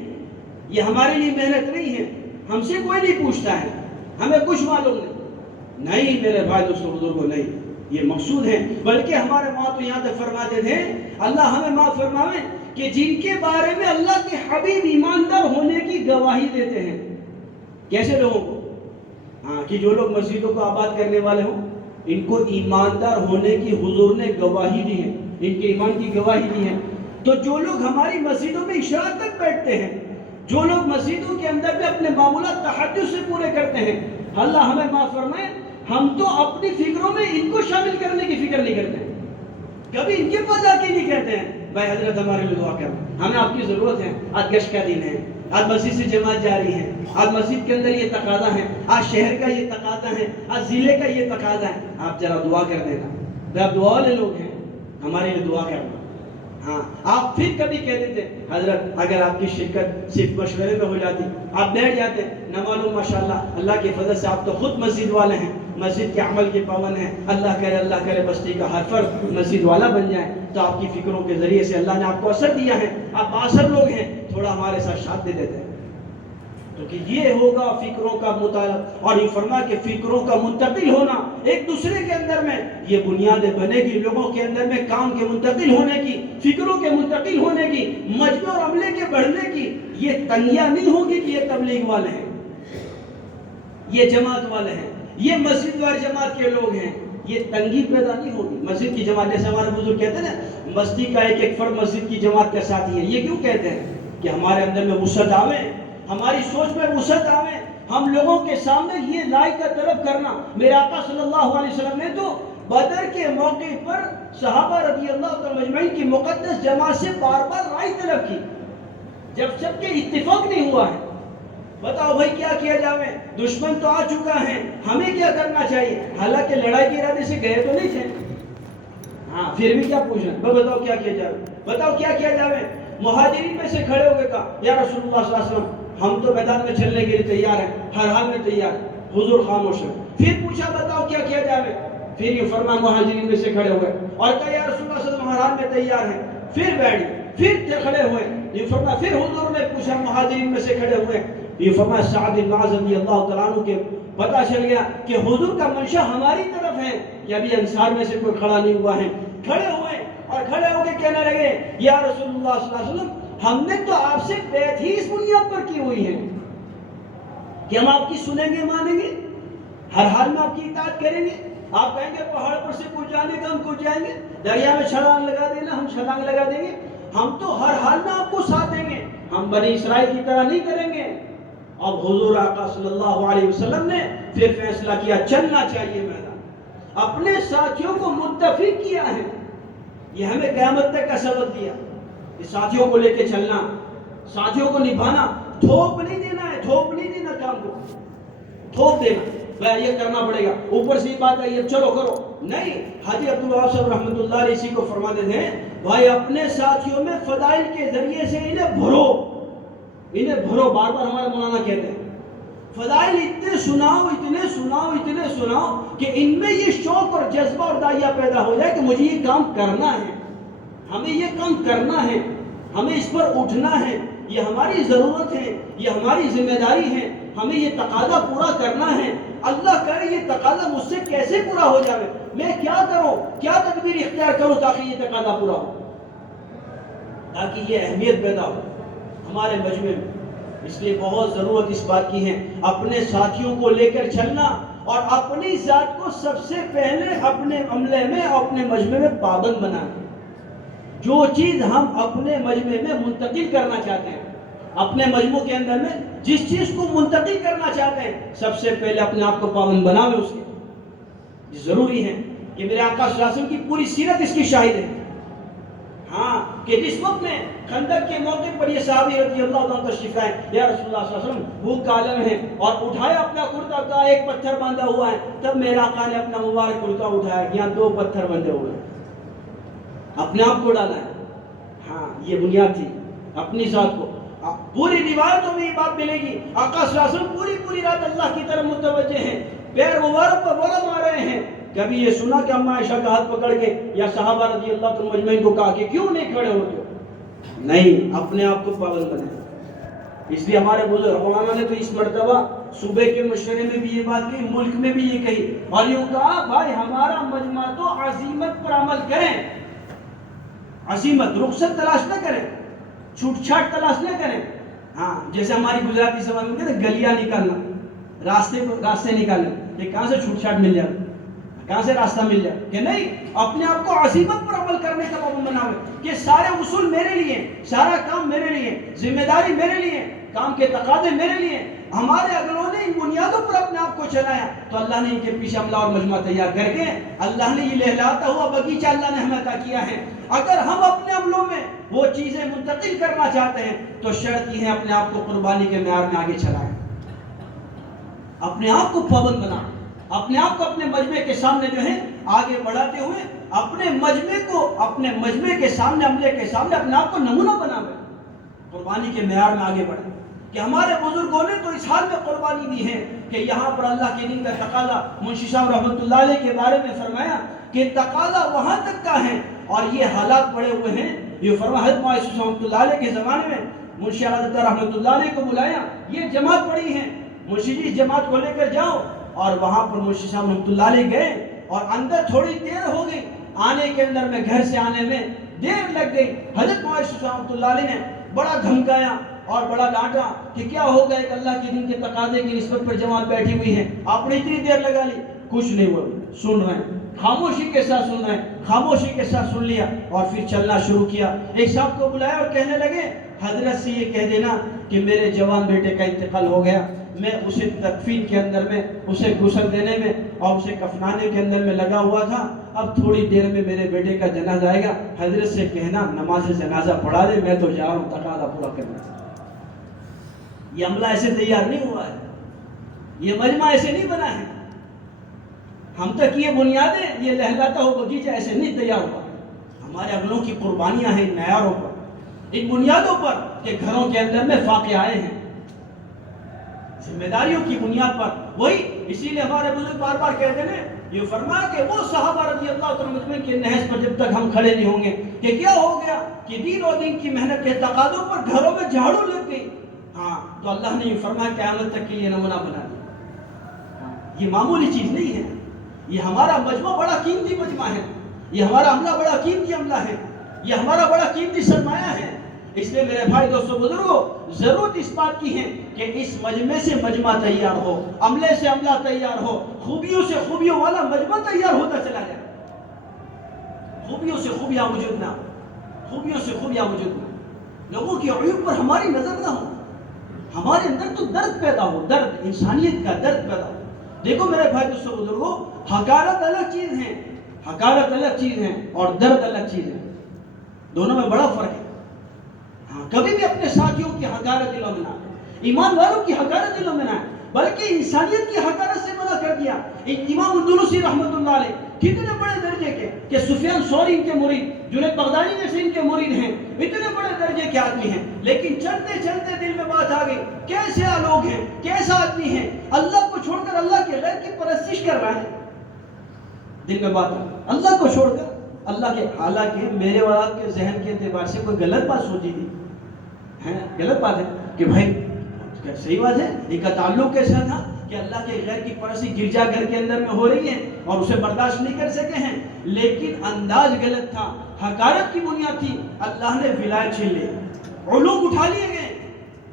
یہ ہمارے لیے محنت نہیں ہے، ہم سے کوئی نہیں پوچھتا ہے، ہمیں کچھ معلوم نہیں میرے بھائی دوستوں بزرگوں، نہیں یہ مقصود ہے۔ بلکہ ہمارے ماں تو یہاں تک فرماتے تھے، اللہ ہمیں معاف فرماوے، کہ جن کے بارے میں اللہ کے حبیب ایماندار ہونے کی گواہی دیتے ہیں۔ کیسے لوگوں کو؟ کہ جو لوگ مسجدوں کو آباد کرنے والے ہوں، ان کو ایماندار ہونے کی حضور نے گواہی دی ہے، ان کے ایمان کی گواہی دی ہے۔ تو جو لوگ ہماری مسجدوں میں عشاء تک بیٹھتے ہیں، جو لوگ مسجدوں کے اندر بھی اپنے معمولات تہجد سے پورے کرتے ہیں، اللہ ہمیں معاف فرمائے، ہم تو اپنی فکروں میں ان کو شامل کرنے کی فکر نہیں کرتے ہیں، کبھی ان کے پاس آ کے نہیں کہتے ہیں بھائی حضرت ہمارے لیے دعا کرنا، ہمیں آپ کی ضرورت ہے، آج گشت کا دن ہے، آج مسجد سے جماعت جاری ہے، آج مسجد کے اندر یہ تقاضا ہے، آج شہر کا یہ تقاضا ہے، آج ضلع کا یہ تقاضا ہے، آپ ذرا دعا کر دینا۔ بھائی آپ دعا والے لوگ ہیں، ہمارے لیے دعا کرنا۔ آپ پھر کبھی کہتے تھے حضرت اگر آپ کی شرکت صرف مشورے میں ہو جاتی، آپ بیٹھ جاتے، نہ معلوم ماشاءاللہ اللہ کے فضل سے آپ تو خود مسجد والے ہیں، مسجد کے عمل کے پابند ہیں، اللہ کرے بستی کا ہر فرد مسجد والا بن جائے، تو آپ کی فکروں کے ذریعے سے اللہ نے آپ کو اثر دیا ہے، آپ بااثر لوگ ہیں، تھوڑا ہمارے ساتھ ساتھ دے دیتے ہیں، تو کہ یہ ہوگا فکروں کا مطالعہ۔ اور یہ فرما کہ فکروں کا منتقل ہونا ایک دوسرے کے اندر میں، یہ بنیادیں بنے گی لوگوں کے اندر میں کام کے منتقل ہونے کی، فکروں کے منتقل ہونے کی، مجمع اور عملے کے بڑھنے کی۔ یہ تنگیاں نہیں ہوگی کہ یہ تبلیغ والے ہیں، یہ جماعت والے ہیں، یہ مسجد وار جماعت کے لوگ ہیں، یہ تنگی پیدا نہیں ہوگی۔ مسجد کی جماعت، جیسے ہمارے بزرگ کہتے ہیں نا، مسجد کا ایک فرد مسجد کی جماعت کا ساتھی ہے۔ یہ کیوں کہتے ہیں؟ کہ ہمارے اندر میں وسعت آوے، ہماری سوچ میں وسعت آوے، ہم لوگوں کے سامنے یہ رائے کا طلب کرنا۔ میرے آقا صلی اللہ علیہ وسلم نے تو بدر کے موقع پر صحابہ رضی اللہ تعالی مجمعین کی مقدس جماعت سے بار بار رائے طلب کی، جب سب کے اتفاق نہیں ہوا ہے۔ بتاؤ بھائی کیا کیا جائے، دشمن تو آ چکا ہے، ہمیں کیا کرنا چاہیے؟ حالانکہ لڑائی کے ارادے سے گئے تو نہیں تھے، پھر بھی کیا پوچھ رہے ہیں؟ بتاؤ کیا کیا جائے، بتاؤ کیا کیا جائے؟ مہاجرین میں سے کھڑے ہو کے کہا یا رسول اللہ صلی اللہ علیہ وسلم ہم تو میدان میں چلنے کے لیے تیار ہیں، ہر حال میں تیار ہیں۔ حضور خاموش ہے۔ پھر پوچھا بتاؤ کیا کیا جائے؟ پھر یہ فرمان مہاجرین میں سے کھڑے ہوئے اور کہا یا رسول اللہ صلی اللہ علیہ وسلم ہر حال میں تیار ہیں۔ پھر بیٹھے، پھر کھڑے ہوئے، یہ فرمایا، پھر حضور نے پوچھا مہاجرین میں سے کھڑے ہوئے، یہ فرمایا سعد بن معاذ رضی اللہ تعالیٰ عنہ کے پتہ چل گیا کہ حضور کا منشا ہماری طرف ہے، کہ ابھی انصار میں سے کوئی کھڑا نہیں ہوا ہے۔ کھڑے ہوئے اور کھڑے ہو کے کہنے لگے یا رسول اللہ صلی اللہ علیہ وسلم ہم نے تو آپ سے بیعت ہی اس بنیاد پر کی ہوئی ہے کہ ہم آپ کی سنیں گے، مانیں گے، ہر حال میں آپ کی اطاعت کریں گے۔ آپ کہیں گے پہاڑ پر سے کود جانے کا ہم کود جائیں گے، دریا میں چھلانگ لگا دینا ہم چھلانگ لگا دیں گے، ہم تو ہر حال میں آپ کو ساتھ دیں گے، ہم بنی اسرائیل کی طرح نہیں کریں گے۔ اب حضور آقا صلی اللہ علیہ وسلم نے پھر فیصلہ کیا چلنا چاہیے میدان، اپنے ساتھیوں کو متفق کیا ہے۔ یہ ہمیں قیامت تک کا سبق دیا کہ ساتھیوں کو لے کے چلنا، ساتھیوں کو نبھانا، تھوپ نہیں دینا ہے، تھوپ نہیں دینا کام کو، تھوپ دینا بھائی یہ کرنا پڑے گا، اوپر سے بات ہے یہ چلو کرو، نہیں۔ حاجی عبدالوہاب صاحب رحمۃ اللہ علیہ اسی کو فرماتے تھے بھائی اپنے ساتھیوں میں فضائل کے ذریعے سے انہیں بھرو، انہیں بھرو۔ بار بار ہمارے مولانا کہتے ہیں فضائل اتنے سناؤ، اتنے سناؤ، اتنے سناؤ کہ ان میں یہ شوق اور جذبہ اور داعیہ پیدا ہو جائے کہ مجھے یہ کام کرنا ہے، ہمیں یہ کام کرنا ہے، ہمیں اس پر اٹھنا ہے، یہ ہماری ضرورت ہے، یہ ہماری ذمہ داری ہے، ہمیں یہ تقاضا پورا کرنا ہے۔ اللہ کرے یہ تقاضا مجھ سے کیسے پورا ہو جائے، میں کیا کروں، کیا تدبیر اختیار کروں تاکہ یہ تقاضا پورا ہو، تاکہ یہ اہمیت پیدا ہو ہمارے مجمع میں۔ اس لیے بہت ضرورت اس بات کی ہے اپنے ساتھیوں کو لے کر چلنا اور اپنی ذات کو سب سے پہلے اپنے عملے میں، اپنے مجمع میں پابند بنانا۔ جو چیز ہم اپنے مجمع میں منتقل کرنا چاہتے ہیں، اپنے مجموع کے اندر میں جس چیز کو منتقل کرنا چاہتے ہیں سب سے پہلے اپنے آپ کو پابند بناوے اس کے. ضروری ہے کہ میرے آقا صلی اللہ علیہ وسلم کی پوری سیرت اس کی شاہد ہے. ہاں کہ جس وقت میں خندق کے موقع پر یہ صحابی رضی اللہ عنہ تشریف لائے, یا رسول اللہ صلی اللہ علیہ وسلم بھوک کا عالم ہے, اور اٹھایا اپنا کرتا کا ایک پتھر باندھا ہوا ہے, تب میرے آقا نے اپنا مبارک کرتا اٹھایا, یہاں 2 پتھر بندھے ہوئے, اپنے آپ کو ڈالا ہے. ہاں یہ بنیاد تھی اپنی ذات کو. پوری روایتوں میں یہ بات ملے گی, آقا صلی اللہ علیہ وسلم پوری رات اللہ کی طرف متوجہ ہیں, پیر مبارک پر ورم آ رہے ہیں. کبھی یہ سنا کہ اما عائشہ کا ہاتھ پکڑ کے یا صحابہ رضی اللہ عنہم مجمعین کو کہا کہ کیوں نہیں کھڑے ہوتے ہو؟ نہیں, اپنے آپ کو پابند بنائیں. اس لیے ہمارے بزرگ علماء نے تو اس مرتبہ صوبے کے مشورے میں بھی یہ بات کہی, ملک میں بھی یہ کہی, اور یوں کہا بھائی ہمارا مجمع تو عزیمت پر عمل کریں. عزیمت, رخصت تلاش نہ کریں, چھوٹ چھاٹ تلاش نہ کریں. ہاں جیسے ہماری گجراتی زبان میں کہتے ہیں گلیاں نکالنا, راستے نکالنا, یہ کہاں سے چھوٹ چھاٹ مل جائے, کہاں سے راستہ مل جائے, کہ نہیں اپنے آپ کو عزیمت پر عمل کرنے کا پابند بناوے کہ سارے اصول میرے لیے, سارا کام میرے لیے, ذمہ داری میرے لیے, کام کے تقاضے میرے لیے. ہمارے اگلوں نے ان بنیادوں پر اپنے آپ کو چلایا تو اللہ نے ان کے پیچھے عملہ اور مجمع تیار کر کے اللہ نے یہ لہلاتا ہوا بغیچہ اللہ نے ہمیں عطا کیا ہے. اگر ہم اپنے عملوں میں وہ چیزیں منتقل کرنا چاہتے ہیں تو شرط یہ ہے اپنے آپ کو قربانی کے معیار میں آگے چلائیں, اپنے آپ کو پابند بنائیں, اپنے آپ کو اپنے مجمع کے سامنے جو ہے آگے بڑھاتے ہوئے اپنے مجمع کے سامنے, عملے کے سامنے اپنے آپ کو نمونہ بنائیں, قربانی کے معیار میں آگے بڑھیں. کہ ہمارے بزرگوں نے تو اس حال میں قربانی دی ہے کہ یہاں پر اللہ کے دین کا تقاضا, منشی صاحب رحمۃ اللہ علیہ کے بارے میں فرمایا کہ تقاضا وہاں تک کا ہے اور یہ حالات پڑے ہوئے ہیں. یہ فرمایا حضرت معاذ رحمۃ اللہ علیہ کے زمانے میں منشی علیہ رحمۃ اللہ علیہ کو بلایا, یہ جماعت پڑی ہے, منشی جی اس جماعت کو لے کر جاؤ. اور وہاں پر منشی صاحب رحمۃ اللہ علیہ گئے اور اندر تھوڑی دیر ہو گئی, آنے کے اندر میں گھر سے آنے میں دیر لگ گئی. حضرت معاذ رحمۃ اللہ علیہ نے بڑا دھمکایا اور بڑا ڈانٹا کہ کیا ہو گیا, ایک اللہ کے دین کے تقاضے کی نسبت پر جماعت بیٹھی ہوئی ہے, آپ نے اتنی دیر لگا لی. کچھ نہیں ہوا, سن رہے ہیں, خاموشی کے ساتھ سن رہے ہیں, خاموشی کے ساتھ سن لیا اور پھر چلنا شروع کیا. ایک صاحب کو بلایا اور کہنے لگے حضرت سے یہ کہہ دینا کہ میرے جوان بیٹے کا انتقال ہو گیا, میں اسے تکفین کے اندر میں, اسے غسل دینے میں اور اسے کفنانے کے اندر میں لگا ہوا تھا, اب تھوڑی دیر میں میرے بیٹے کا جنازہ آئے گا, حضرت سے کہنا نماز جنازہ پڑھا دے, میں تو جا رہا ہوں تقاضا پورا کرنے. یہ عملہ ایسے تیار نہیں ہوا ہے, یہ مجمع ایسے نہیں بنا ہے, ہم تک یہ بنیادیں, یہ لہلاتا ہو بغیچہ ایسے نہیں تیار ہوا. ہمارے اگلوں کی قربانیاں ہیں ان معیاروں پر, ان بنیادوں پر کہ گھروں کے اندر میں فاقے آئے ہیں, ذمہ داریوں کی بنیاد پر. وہی اسی لیے ہمارے بزرگ بار بار کہتے ہیں, یہ فرمایا کہ وہ صحابہ رضی اللہ عنہم کے نہج پر جب تک ہم کھڑے نہیں ہوں گے کہ کیا ہو گیا کہ دین اور دین کی محنت کے تقاضوں پر گھروں میں جھاڑو لگ گئی, ہاں تو اللہ نے یہ فرمایا قیامت تک کے لیے نمونہ بنا دیا. یہ معمولی چیز نہیں ہے, یہ ہمارا مجمع بڑا قیمتی مجمع ہے, یہ ہمارا عملہ بڑا قیمتی عملہ ہے, یہ ہمارا بڑا قیمتی سرمایہ ہے. اس لیے میرے بھائی دوستو بزرگوں, ضرورت اس بات کی ہے کہ اس مجمع سے مجمع تیار ہو, عملے سے عملہ تیار ہو, خوبیوں سے خوبیوں والا مجمع تیار ہوتا چلا جائے. خوبیوں سے خوبیاں وجود نہ, خوبیوں سے خوبیاں وجود نہ, لوگوں کی عیوب پر ہماری نظر نہ ہو, ہمارے اندر تو درد پیدا ہو, درد, انسانیت کا درد پیدا ہو. دیکھو میرے بھائی دوستو بزرگوں, حقارت الگ چیز ہے, حقارت الگ چیز ہے اور درد الگ چیز ہے, دونوں میں بڑا فرق ہے. ہاں کبھی بھی اپنے ساتھیوں کی حقارت دلوں میں نہ, ایمان والوں کی حقارت دلوں میں نہ, بلکہ انسانیت کی حقارت سے منع کر دیا. امام اندلسی رحمۃ اللہ علیہ کتنے بڑے درجے کے کہ سفیان ثوری ان کے مرید, جنید بغدادی جیسے ان کے مرید ہیں, اتنے بڑے درجے کے آدمی ہیں, لیکن چلتے چلتے دل میں بات آ گئی, کیسے لوگ ہیں, کیسا آدمی ہے, اللہ کو چھوڑ کر اللہ کے غیر کی پرستش کر رہا ہے. دل میں بات آ, اللہ کو چھوڑ کر اللہ کے, حالانکہ میرے اور آپ کے ذہن کے اعتبار سے کوئی غلط بات سوچی تھی, غلط بات ہے کہ بھائی صحیح بات ہے, ان کا تعلق کیسا تھا کہ اللہ کے غیر کی پرستی گرجا گھر کے اندر میں ہو رہی ہے اور اسے برداشت نہیں کر سکے ہیں, لیکن انداز غلط تھا, حقارت کی بنیاد تھی. اللہ نے ولایت چھین لی, علوم اٹھا لیے گئے,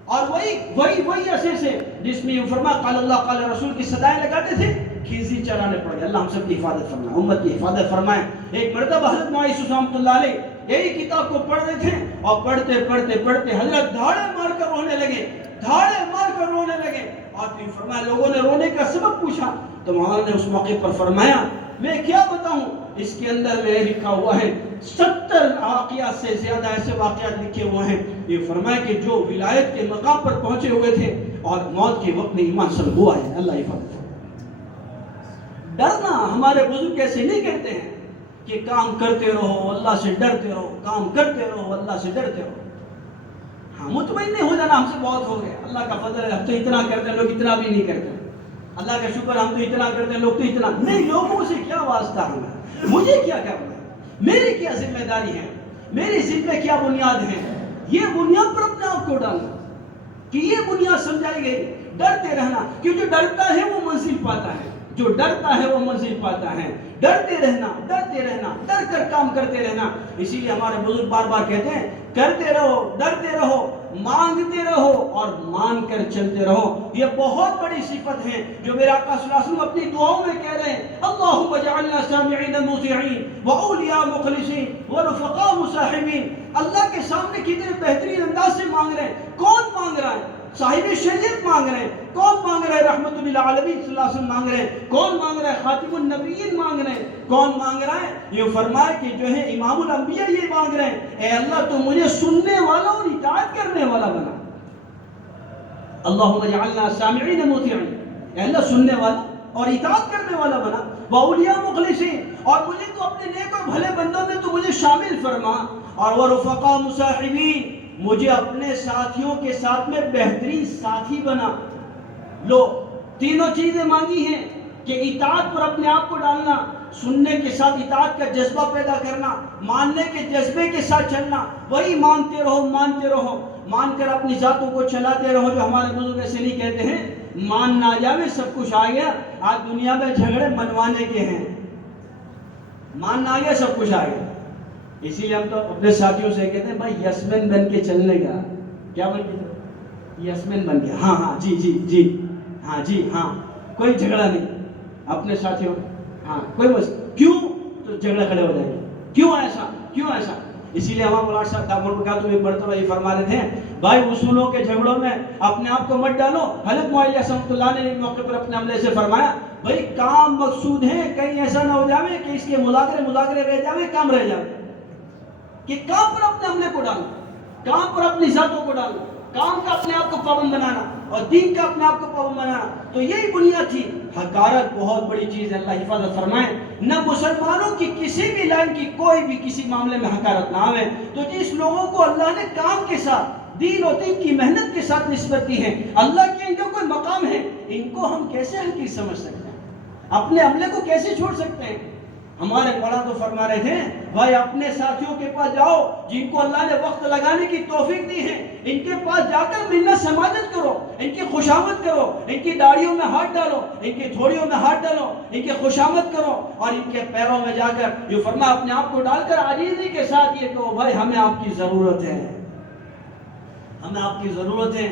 اور وہی عرصے سے جس میں فرمایا قال اللہ قال رسول کی صدائیں لگاتے تھے, کھینسی چلانے پڑے. اللہ ہم سب کی حفاظت فرمائے, امت کی حفاظت فرمائے. ایک مرتبہ حضرت معاذ رحمۃ اللہ علیہ یہی کتاب کو پڑھ رہے تھے اور پڑھتے پڑھتے پڑھتے حضرت دھاڑے مار کر رونے لگے، دھاڑے مار کر رونے لگے۔ اور پھر فرمایا، لوگوں نے رونے کا سبب پوچھا تو مولانا نے اس موقع پر فرمایا، میں کیا بتاؤں، اس کے اندر میں لکھا ہوا ہے 70 واقعات سے زیادہ ایسے واقعات لکھے ہوئے ہیں۔ یہ فرمایا کہ جو ولایت کے مقام پر پہنچے ہوئے تھے اور موت کے وقت میں ایمان سلب ہوا ہے۔ اللہ حفاظت۔ ڈرنا ہمارے بزرگ ایسے نہیں کہتے ہیں کہ کام کرتے رہو اللہ سے ڈرتے رہو، کام کرتے رہو اللہ سے ڈرتے رہو۔ ہاں مطمئن نہیں ہو جانا ہم سے بہت ہو گیا، اللہ کا فضل ہے، ہم تو اتنا کرتے ہیں، لوگ اتنا بھی نہیں کرتے، اللہ کا شکر ہم تو اتنا کرتے ہیں، لوگ تو اتنا نہیں۔ لوگوں سے کیا واسطہ ہمیں، مجھے کیا کرنا ہے، میری کیا ذمہ داری ہے، میری ذمہ کیا بنیاد ہے، یہ بنیاد پر اپنے آپ کو ڈالنا کہ یہ بنیاد سمجھائی گئی۔ ڈرتے رہنا، کیونکہ جو ڈرتا ہے وہ منزل پاتا ہے، جو ڈرتا ہے وہ منزل پاتا ہے۔ ڈرتے رہنا، ڈرتے رہنا، ڈر کر کام کرتے رہنا۔ اسی لیے ہمارے بزرگ بار بار کہتے ہیں، کرتے رہو، ڈرتے رہو، مانگتے رہو اور مان کر چلتے رہو۔ یہ بہت بڑی صفت ہے جو میرے آقا صلی اللہ علیہ وسلم اپنی دعاؤں میں کہہ رہے ہیں، اللہم اجعلنا سامعین مطیعین واولیاء مخلصین ورفقاء مصاحبین۔ اللہ کے سامنے کتنے بہترین انداز سے مانگ رہے ہیں۔ کون مانگ رہا ہے؟ صاحب شریعت مانگ رہے ہیں۔ کون مانگ رہے ہیں؟ رحمت للعالمین صلی اللہ علیہ وسلم مانگ رہے ہیں۔ کون مانگ رہا ہے؟ خاتم النبیین مانگ رہے ہیں۔ کون مانگ رہا ہے؟ یہ فرمایا کہ جو ہے امام الانبیاء یہ مانگ رہے ہیں، اے اللہ تو مجھے سننے والا اور اطاعت کرنے والا بنا۔ اللہم اجعلنا سامعین مطیعین، اے اللہ سننے والا اور اطاعت کرنے والا بنا۔ واولیاء مخلصین، اور مجھے تو اپنے نیک اور بھلے بندوں میں تو مجھے شامل فرما۔ اور ورفقاء مصاحبین، مجھے اپنے ساتھیوں کے ساتھ میں بہترین ساتھی بنا۔ لو تینوں چیزیں مانگی ہیں کہ اطاعت پر اپنے آپ کو ڈالنا، سننے کے ساتھ اطاعت کا جذبہ پیدا کرنا، ماننے کے جذبے کے ساتھ چلنا۔ وہی مانتے رہو، مانتے رہو، مان کر اپنی ذاتوں کو چلاتے رہو۔ جو ہمارے بزرگ ایسے نہیں کہتے ہیں مان نہ جاوے سب کچھ آ گیا۔ آج دنیا میں جھگڑے منوانے کے ہیں، مان نہ گیا سب کچھ آ گیا۔ اسی لیے ہم تو اپنے ساتھیوں سے کہتے ہیں بھائی یسمین بن کے چلنے کا، کیا بن کے؟ یسمین بن کے، ہاں ہاں جی جی جی ہاں جی ہاں، کوئی جھگڑا نہیں اپنے ساتھیوں، ہاں کوئی بس کیوں تو جھگڑا کھڑے ہو جائیں گے، کیوں ایسا کیوں ایسا۔ اسی لیے ہمارے مولانا صاحب دامن برکاتہ میں پڑھتے ہوئے یہ فرما رہے تھے، بھائی اصولوں کے جھگڑوں میں اپنے آپ کو مت ڈالو۔ حضرت معاویہ رحمۃ اللہ نے موقع پر اپنے عملے سے فرمایا، بھائی کام مقصود ہے، کہیں ایسا نہ ہو جاوے کہ اس کے مذاکرے رہ جاوے، کام رہ جاوے۔ کہ کام پر اپنے عملے کو ڈالو، کام پر اپنی ذاتوں کو ڈالو، کام کا اپنے آپ کو پابند بنانا اور دین کا اپنے آپ کو پابند بنانا، تو یہی بنیاد تھی۔ حقارت بہت بڑی چیز ہے، اللہ حفاظت فرمائے۔ نہ مسلمانوں کی کسی بھی لائن کی کوئی بھی کسی معاملے میں حقارت نہ آئے۔ تو جس لوگوں کو اللہ نے کام کے ساتھ، دین اور دین کی محنت کے ساتھ نسبت دی ہے، اللہ کے ان کا کوئی مقام ہے، ان کو ہم کیسے حقیر سمجھ سکتے ہیں، اپنے عملے کو کیسے چھوڑ سکتے ہیں؟ ہمارے بڑا تو فرما رہے تھے، بھائی اپنے ساتھیوں کے پاس جاؤ جن کو اللہ نے وقت لگانے کی توفیق دی ہے، ان کے پاس جا کر منت سماجت کرو، ان کی خوشامد کرو، ان کی داڑھیوں میں ہاتھ ڈالو، ان کی تھوڑیوں میں ہاتھ ڈالو، ان کی خوشامد کرو، اور ان کے پیروں میں جا کر جو فرما اپنے آپ کو ڈال کر عاجزی کے ساتھ یہ کہو، بھائی ہمیں آپ کی ضرورت ہے، ہمیں آپ کی ضرورت ہے۔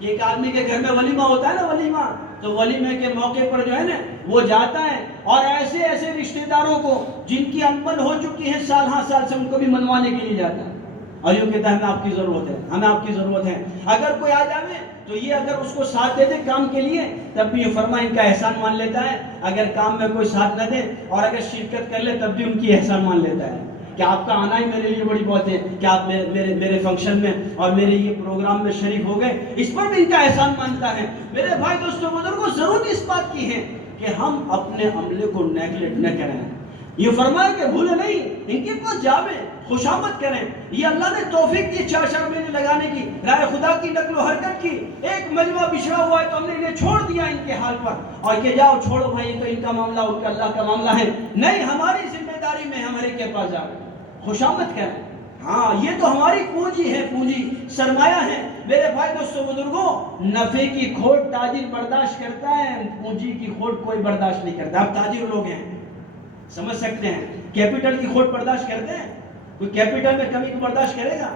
ایک آدمی کے گھر میں ولیمہ ہوتا ہے نا، ولیمہ، تو ولیمے کے موقع پر جو ہے نا وہ جاتا ہے اور ایسے ایسے رشتہ داروں کو جن کی انبن ہو چکی ہے سال ہاں سال سے، ان کو بھی منوانے کے لیے جاتا ہے اور یوں کہتا ہے ہمیں آپ کی ضرورت ہے، ہمیں آپ کی ضرورت ہے۔ اگر کوئی آ جائے تو یہ اگر اس کو ساتھ دے دے کام کے لیے تب بھی یہ فرما ان کا احسان مان لیتا ہے، اگر کام میں کوئی ساتھ نہ دے اور اگر شرکت کر لے تب بھی ان کی احسان مان لیتا ہے کہ آپ کا آنا ہی میرے لیے بڑی بات ہے کہ آپ میرے فنکشن میں اور میرے یہ پروگرام میں شریک ہو گئے، اس پر بھی ان کا احسان مانتا ہے۔ میرے بھائی دوستوں بزرگوں، ضرورت اس بات کی ہے کہ ہم اپنے عملے کو نیگلیکٹ نہ کریں۔ یہ فرمایا کہ بھولے نہیں، ان کے پاس جاویں، خوشامد کریں۔ یہ اللہ نے توفیق دی 4 مہینے لگانے کی، راہ خدا کی نقل و حرکت کی۔ ایک مجمع بچھڑا ہوا ہے تو ہم نے انہیں چھوڑ دیا ان کے حال پر اور کہ جاؤ چھوڑو بھائی، تو ان کا معاملہ ان کا اللہ کا معاملہ ہے، نہیں ہماری ذمہ داری میں ہمارے کے پاس جاؤ، خوشامد کریں۔ ہاں یہ تو ہماری پونجی ہے، پونجی سرمایہ ہے۔ میرے بھائی دوستوں بزرگوں، نفع کی کھوٹ تاجر برداشت کرتا ہے، پونجی کی کھوٹ کوئی برداشت نہیں کرتا۔ آپ تاجر لوگ ہیں، سمجھ سکتے ہیں، کیپٹل کی کھوٹ برداشت کرتے ہیں؟ کوئی کیپٹل میں کمی کو برداشت کرے گا؟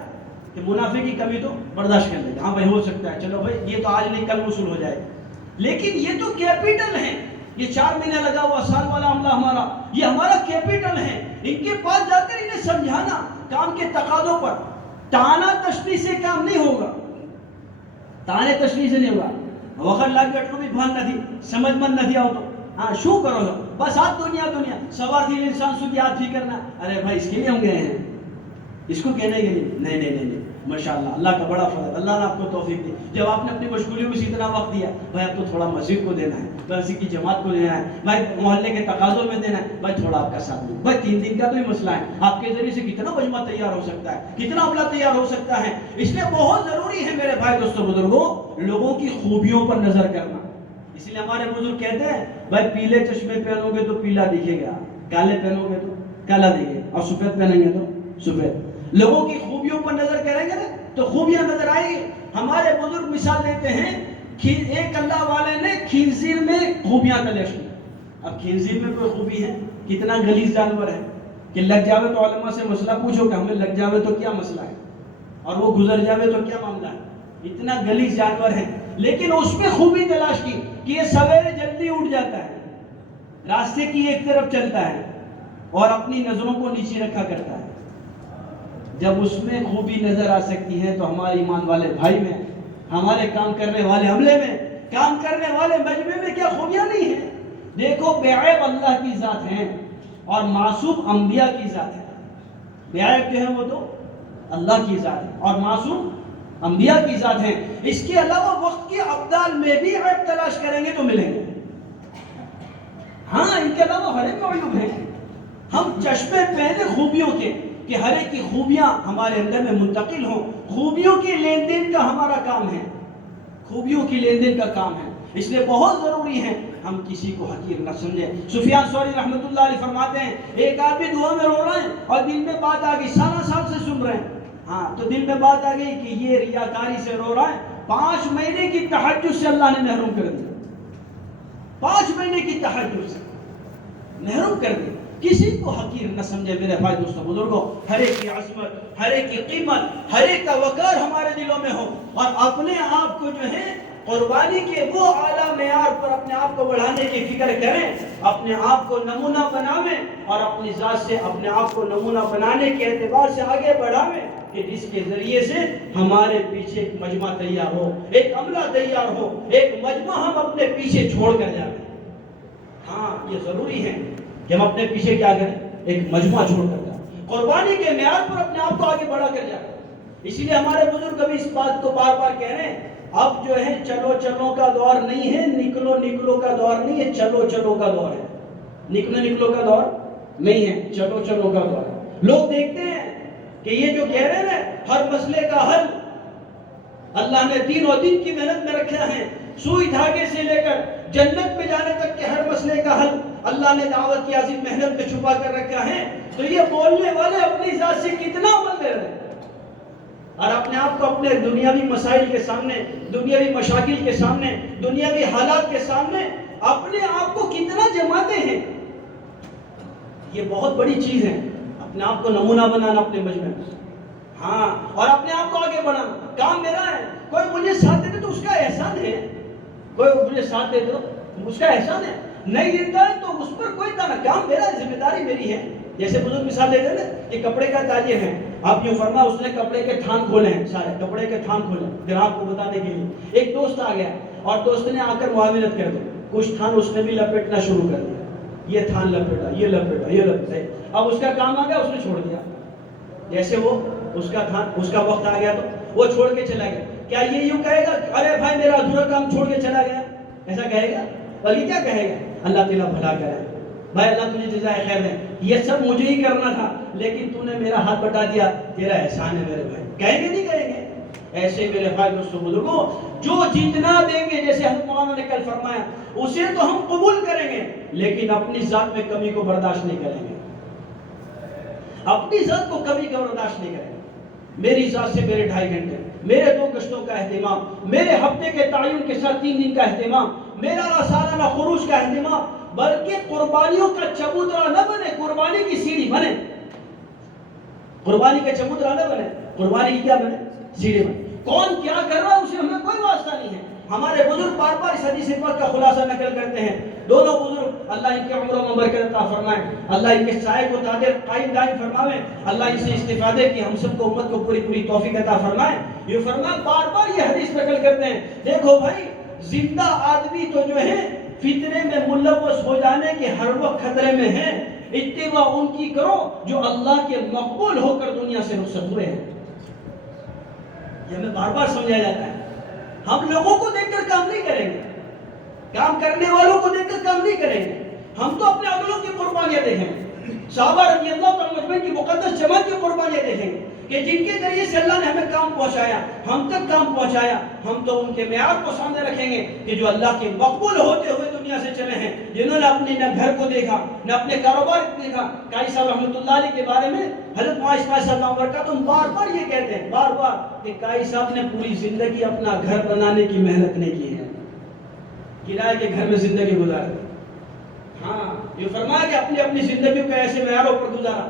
کہ منافع کی کمی تو برداشت کر لے گا، ہاں بھائی ہو سکتا ہے، چلو بھائی یہ تو آج نہیں کل وصول ہو جائے گا، لیکن یہ تو کیپٹل ہے، یہ 4 مہینے لگا ہوا سال والا عملہ ہمارا، یہ ہمارا کیپٹل ہے۔ ان کے پاس جا کر انہیں سمجھانا کام کے تقاضوں پر. تانا تشریح سے کام نہیں ہوگا, تانے تشریح سے نہیں ہوگا. وقت لاگ بیٹھو بھی بھان نہ تھی, سمجھ من نہ دیا ہو تو ہاں شو کرو گا بس آج دنیا سوار تھی انسان سو یاد بھی کرنا. ارے بھائی اس کے لیے ہم گئے ہیں, اس کو کہنے کے لیے نہیں. ماشاءاللہ اللہ کا بڑا فضل, اللہ نے آپ کو توفیق دی. جب آپ نے اپنی مشغولیوں میں اتنا وقت دیا, بھائی آپ کو تھوڑا مسجد کو دینا ہے, بھائی کی جماعت کو دینا ہے, بھائی محلے کے تقاضوں میں دینا ہے, بھائی تھوڑا آپ کا ساتھ دیں. بھائی 3 دن کا تو ہی مسئلہ ہے, آپ کے ذریعے سے کتنا مجمع تیار ہو سکتا ہے, کتنا عملہ تیار ہو سکتا ہے. اس لیے بہت ضروری ہے میرے بھائی دوستوں بزرگوں لوگوں کی خوبیوں پر نظر کرنا. اس لیے ہمارے بزرگ کہتے ہیں بھائی پیلے چشمے پہنو گے تو پیلا دکھے گا, کالے پہنو گے تو کالا دکھے گا, اور سفید پہنیں گے تو سفید. لوگوں کی خوبیوں پر نظر کریں گے نا تو خوبیاں نظر آئیں گی. ہمارے بزرگ مثال دیتے ہیں, ایک اللہ والے نے خنزیر میں خوبیاں تلاش کی. اب خنزیر میں کوئی خوبی ہے, کتنا غلیظ جانور ہے کہ لگ جاوے تو علماء سے مسئلہ پوچھو کہ ہمیں لگ جاوے تو کیا مسئلہ ہے, اور وہ گزر جاوے تو کیا معاملہ ہے. اتنا غلیظ جانور ہے, لیکن اس میں خوبی تلاش کی کہ یہ سویرے جلدی اٹھ جاتا ہے, راستے کی ایک طرف چلتا ہے اور اپنی نظروں کو نیچے رکھا کرتا ہے. جب اس میں خوبی نظر آ سکتی ہے تو ہمارے ایمان والے بھائی میں, ہمارے کام کرنے والے عملے میں, کام کرنے والے مجمع میں کیا خوبیاں نہیں ہیں. دیکھو بے عیب اللہ کی ذات ہیں اور معصوم انبیاء کی ذات ہے. بے عیب جو ہے وہ تو اللہ کی ذات ہے اور معصوم انبیاء کی ذات ہیں. اس کے علاوہ وقت کے ابدال میں بھی عیب تلاش کریں گے تو ملیں گے. ہاں ان کے علاوہ ہر ایک عیوب ہیں. ہم چشمے پہنے خوبیوں کے کہ ہر ایک کی خوبیاں ہمارے اندر میں منتقل ہوں. خوبیوں کی لین دین کا ہمارا کام ہے, خوبیوں کی لین دین کا کام ہے. اس لیے بہت ضروری ہے ہم کسی کو حقیر نہ سمجھیں. سفیان ثوری رحمۃ اللہ علیہ فرماتے ہیں ایک آدمی دعا میں رو رہے ہیں اور دل میں بات آ گئی, سالہ سال سے سن رہے ہیں, ہاں تو دل میں بات آ گئی کہ یہ ریاکاری سے رو رہا ہے, 5 مہینے کی تہجد سے اللہ نے محروم کر دیا. 5 مہینے کی تہجد سے محروم کر دیا. کسی کو حقیر نہ سمجھے میرے بھائی دوستوں بزرگوں. ہر ایک کی عظمت, ہر ایک کی قیمت, ہر ایک کا وقار ہمارے دلوں میں ہو, اور اپنے آپ کو جو ہے قربانی کے وہ اعلیٰ معیار پر اپنے آپ کو بڑھانے کی فکر کریں, اپنے آپ کو نمونہ بناویں اور اپنی ذات سے اپنے آپ کو نمونہ بنانے کے اعتبار سے آگے بڑھاویں کہ جس کے ذریعے سے ہمارے پیچھے ایک مجمع تیار ہو, ایک عملہ تیار ہو, ایک مجمع ہم اپنے پیچھے چھوڑ کر جائیں. ہاں یہ ضروری ہے کہ ہم اپنے پیچھے کیا کریں, ایک مجموعہ چھوڑ کر جائیں, قربانی کے معیار پر اپنے آپ کو آگے بڑھا کر جائیں. اسی لیے ہمارے بزرگ کبھی اس بات کو بار بار کہہ رہے ہیں, اب جو ہے چلو چلو کا دور نہیں ہے, نکلو نکلو کا دور نہیں ہے, چلو چلو کا دور ہے. نکلو نکلو کا دور نہیں ہے, چلو چلو کا دور ہے. لوگ دیکھتے ہیں کہ یہ جو کہہ رہے ہیں ہر مسئلے کا حل اللہ نے دین و دین کی محنت میں رکھا ہے, سوئی دھاگے سے لے کر جنت میں جانے تک کے ہر مسئلے کا حل اللہ نے دعوت کی عظیم محنت میں چھپا کر رکھا ہے. تو یہ بولنے والے اپنی ذات سے کتنا عمل لے رہے ہیں اور اپنے آپ کو اپنے دنیاوی مسائل کے سامنے, دنیاوی مشاکل کے سامنے, دنیاوی حالات کے سامنے اپنے آپ کو کتنا جماتے ہیں. یہ بہت بڑی چیز ہے, اپنے آپ کو نمونہ بنانا اپنے مجمع میں, ہاں, اور اپنے آپ کو آگے بڑھانا. کام میرا ہے, کوئی مجھے ساتھ دے دے تو اس کا احسان ہے, کوئی مجھے ساتھ دے دے تو اس کا احسان ہے, نہیں دیتا ہے تو اس پر کوئی تانا. کام میرا ہے, ذمہ داری میری ہے. جیسے بزرگ مثال دیتے ہیں نا, یہ کپڑے کا تاجر ہے, آپ یوں فرما اس نے کپڑے کے تھان کھولے ہیں, سارے کپڑے کے تھان کھولے گراہک کو بتانے کے لیے. ایک دوست آ گیا اور دوست نے آ کر معاونت کر دی, کچھ تھان اس نے بھی لپیٹنا شروع کر دیا, یہ تھان لپیٹا, یہ لپیٹا, یہ لپیٹا. اب اس کا کام آ گیا, اس نے چھوڑ دیا. جیسے وہ اس کا تھان, اس کا وقت آ گیا تو وہ چھوڑ کے چلا گیا. کیا یہ یوں کہے گا ارے بھائی میرا ادھورا کام چھوڑ کے چلا گیا, ایسا کہے گا؟ بلکہ کیا کہے گا, اللہ تعالیٰ بھلا کرے, بھائی اللہ تجھے جزائے خیر دے, یہ سب مجھے ہی کرنا تھا لیکن تو نے میرا ہاتھ بٹا دیا, تیرا احسان ہے میرے بھائی. کہیں گے نہیں کہیں گے؟ ایسے میرے بھائی دوستوں بزرگوں جو جتنا دیں گے, جیسے حضرت مولانا نے کل فرمایا, اسے تو ہم قبول کریں گے لیکن اپنی ذات میں کمی کو برداشت نہیں کریں گے, اپنی ذات کو کمی کا برداشت نہیں کریں گے. میری ذات سے میرے 2.5 گھنٹے, میرے 2 گشتوں کا اہتمام, میرے ہفتے کے تعین کے ساتھ 3 دن کا اہتمام, میرا سالانہ خروج کا اہتمام, بلکہ قربانیوں کا چبوترا نہ بنے, قربانی کی سیڑھی بنے. قربانی کا چبوترا نہ بنے, قربانی کی کیا بنے, سیڑھی بنے. کون کیا کر رہا ہے اسے ہمیں کوئی واسطہ نہیں ہے. ہمارے بزرگ بار بار اس حدیث پاک کا خلاصہ نقل کرتے ہیں. دونوں بزرگ اللہ ان کے عمروں میں برکت عطا فرمائے، اللہ ان کے سائے کو تاجر قائم دائم فرمائے، اللہ ان سے استفادے کی ہم سب کو امت کو پوری پوری توفیق عطا فرمائے۔ یہ فرمایا بار بار یہ حدیث نقل کرتے ہیں، دیکھو بھائی زندہ آدمی تو جو ہے فتنے میں ملوث ہو جانے کے ہر وقت خطرے میں ہیں، اتباع ان کی کرو جو اللہ کے مقبول ہو کر دنیا سے رخصت ہوئے ہیں۔ یہ ہمیں بار بار سمجھایا جاتا ہے، ہم لوگوں کو دیکھ کر کام نہیں کریں گے، کام کرنے والوں کو دیکھ کر کام نہیں کریں گے، ہم تو اپنے عملوں کی قربانیاں دیکھیں گے، صحابہ رضی اللہ تعالیٰ عنہم کی مقدس جماعت کی قربانیاں دیکھیں گے کہ جن کے ذریعے سے اللہ نے ہمیں کام پہنچایا، ہم تک کام پہنچایا، ہم تو ان کے معیار کو سامنے رکھیں گے کہ جو اللہ کے مقبول ہوتے ہوئے دنیا سے چلے ہیں، جنہوں نے اپنے نہ گھر کو دیکھا نہ اپنے کاروبار کو دیکھا۔ قاضی صاحب رحمۃ اللہ علیہ کے بارے میں حضرت معاذ صلی اللہ علیہ وسلم بار بار یہ کہتے ہیں، بار بار کہ قاضی صاحب نے پوری زندگی اپنا گھر بنانے کی محنت نہیں کی ہے، کرائے کے گھر میں زندگی گزاری۔ ہاں یہ فرمایا کہ اپنی اپنی زندگیوں کے ایسے معیاروں پر گزارا۔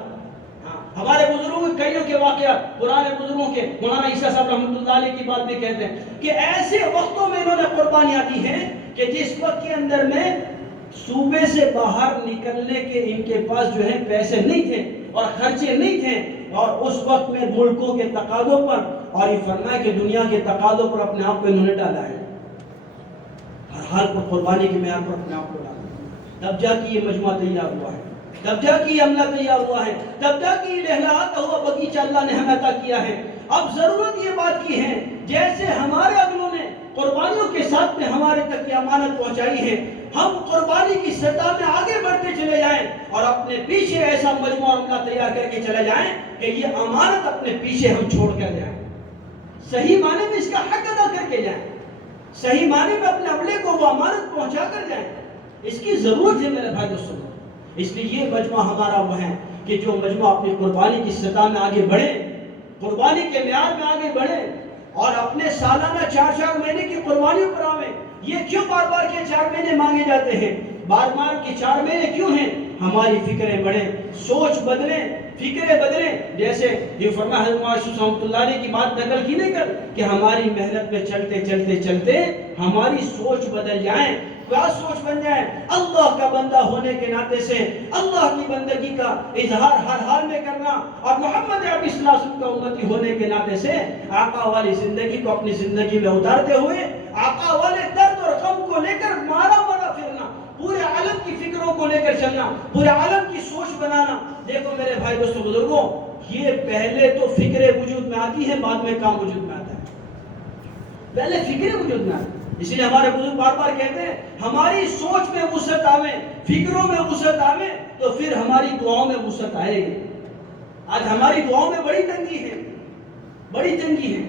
ہمارے بزرگوں کے کئیوں کے واقعات، پرانے بزرگوں کے، مولانا عیسیٰ صاحب رحمۃ اللہ علیہ کی بات بھی کہتے ہیں کہ ایسے وقتوں میں انہوں نے قربانیاں دی ہیں کہ جس وقت کے اندر میں صوبے سے باہر نکلنے کے ان کے پاس جو ہے پیسے نہیں تھے اور خرچے نہیں تھے، اور اس وقت میں ملکوں کے تقاضوں پر، اور یہ فرمایا کہ دنیا کے تقاضوں پر اپنے آپ کو انہوں نے ڈالا ہے، ہر حال پر قربانی کے معیار پر اپنے آپ کو ڈالا، تب جا کے یہ مجموعہ تیار ہوا ہے، تب جا کے یہ عملہ تیار ہوا ہے، تب جا کے یہ لہلہاتا ہوا بغیچہ اللہ نے ہمیں عطا کیا ہے۔ اب ضرورت یہ بات کی ہے، جیسے ہمارے اگلوں نے قربانیوں کے ساتھ میں ہمارے تک یہ امانت پہنچائی ہے، ہم قربانی کی سطح میں آگے بڑھتے چلے جائیں اور اپنے پیچھے ایسا مجموعہ عملہ تیار کر کے چلے جائیں کہ یہ امانت اپنے پیچھے ہم چھوڑ کر جائیں، صحیح معنی میں اس کا حق ادا کر کے جائیں، صحیح معنی میں اپنے عملے کو وہ امانت پہنچا کر جائیں۔ اس کی ضرورت ہے میرے بھائی دوستوں، اس لیے یہ مجموعہ ہمارا وہ ہے کہ جو مجموعہ اپنی قربانی کی سطح میں آگے بڑھے، قربانی کے معیار میں آگے بڑھے اور اپنے سالانہ 4 مہینے کی قربانیوں پر آویں۔ یہ کیوں بار بار کے 4 مہینے مانگے جاتے ہیں؟ بار بار کے 4 مہینے کیوں ہیں؟ ہماری فکریں بڑھیں، سوچ بدلیں، فکریں بدلیں۔ جیسے یہ فرمایا حضرت معاذ رحمۃ اللہ علیہ کی بات نقل کی نہیں کر کہ ہماری محنت میں چلتے چلتے چلتے ہماری سوچ بدل جائیں۔ کیا سوچ بن جائے؟ اللہ کا بندہ ہونے کے ناطے سے اللہ کی بندگی کا اظہار ہر حال میں کرنا، اور محمد عربی صلی اللہ علیہ وسلم کا امتی ہونے کے ناطے سے آقا والی زندگی کو اپنی زندگی میں اتارتے ہوئے آقا والے درد اور غم کو لے کر مارا مارا پھرنا، پورے عالم کی فکروں کو لے کر چلنا، پورے عالم کی سوچ بنانا۔ دیکھو میرے بھائی دوستوں بزرگوں، یہ پہلے تو فکریں وجود میں آتی ہیں، بعد میں کام وجود میں آتا ہے۔ پہلے فکریں وجود میں آتی ہیں، اس لیے ہمارے بزرگ بار بار کہتے ہیں ہماری سوچ میں وسعت آوے، فکروں میں وسعت آوے تو پھر ہماری دعاؤں میں وسعت آئے گی۔ آج ہماری دعاؤں میں بڑی تنگی ہے، بڑی تنگی ہے،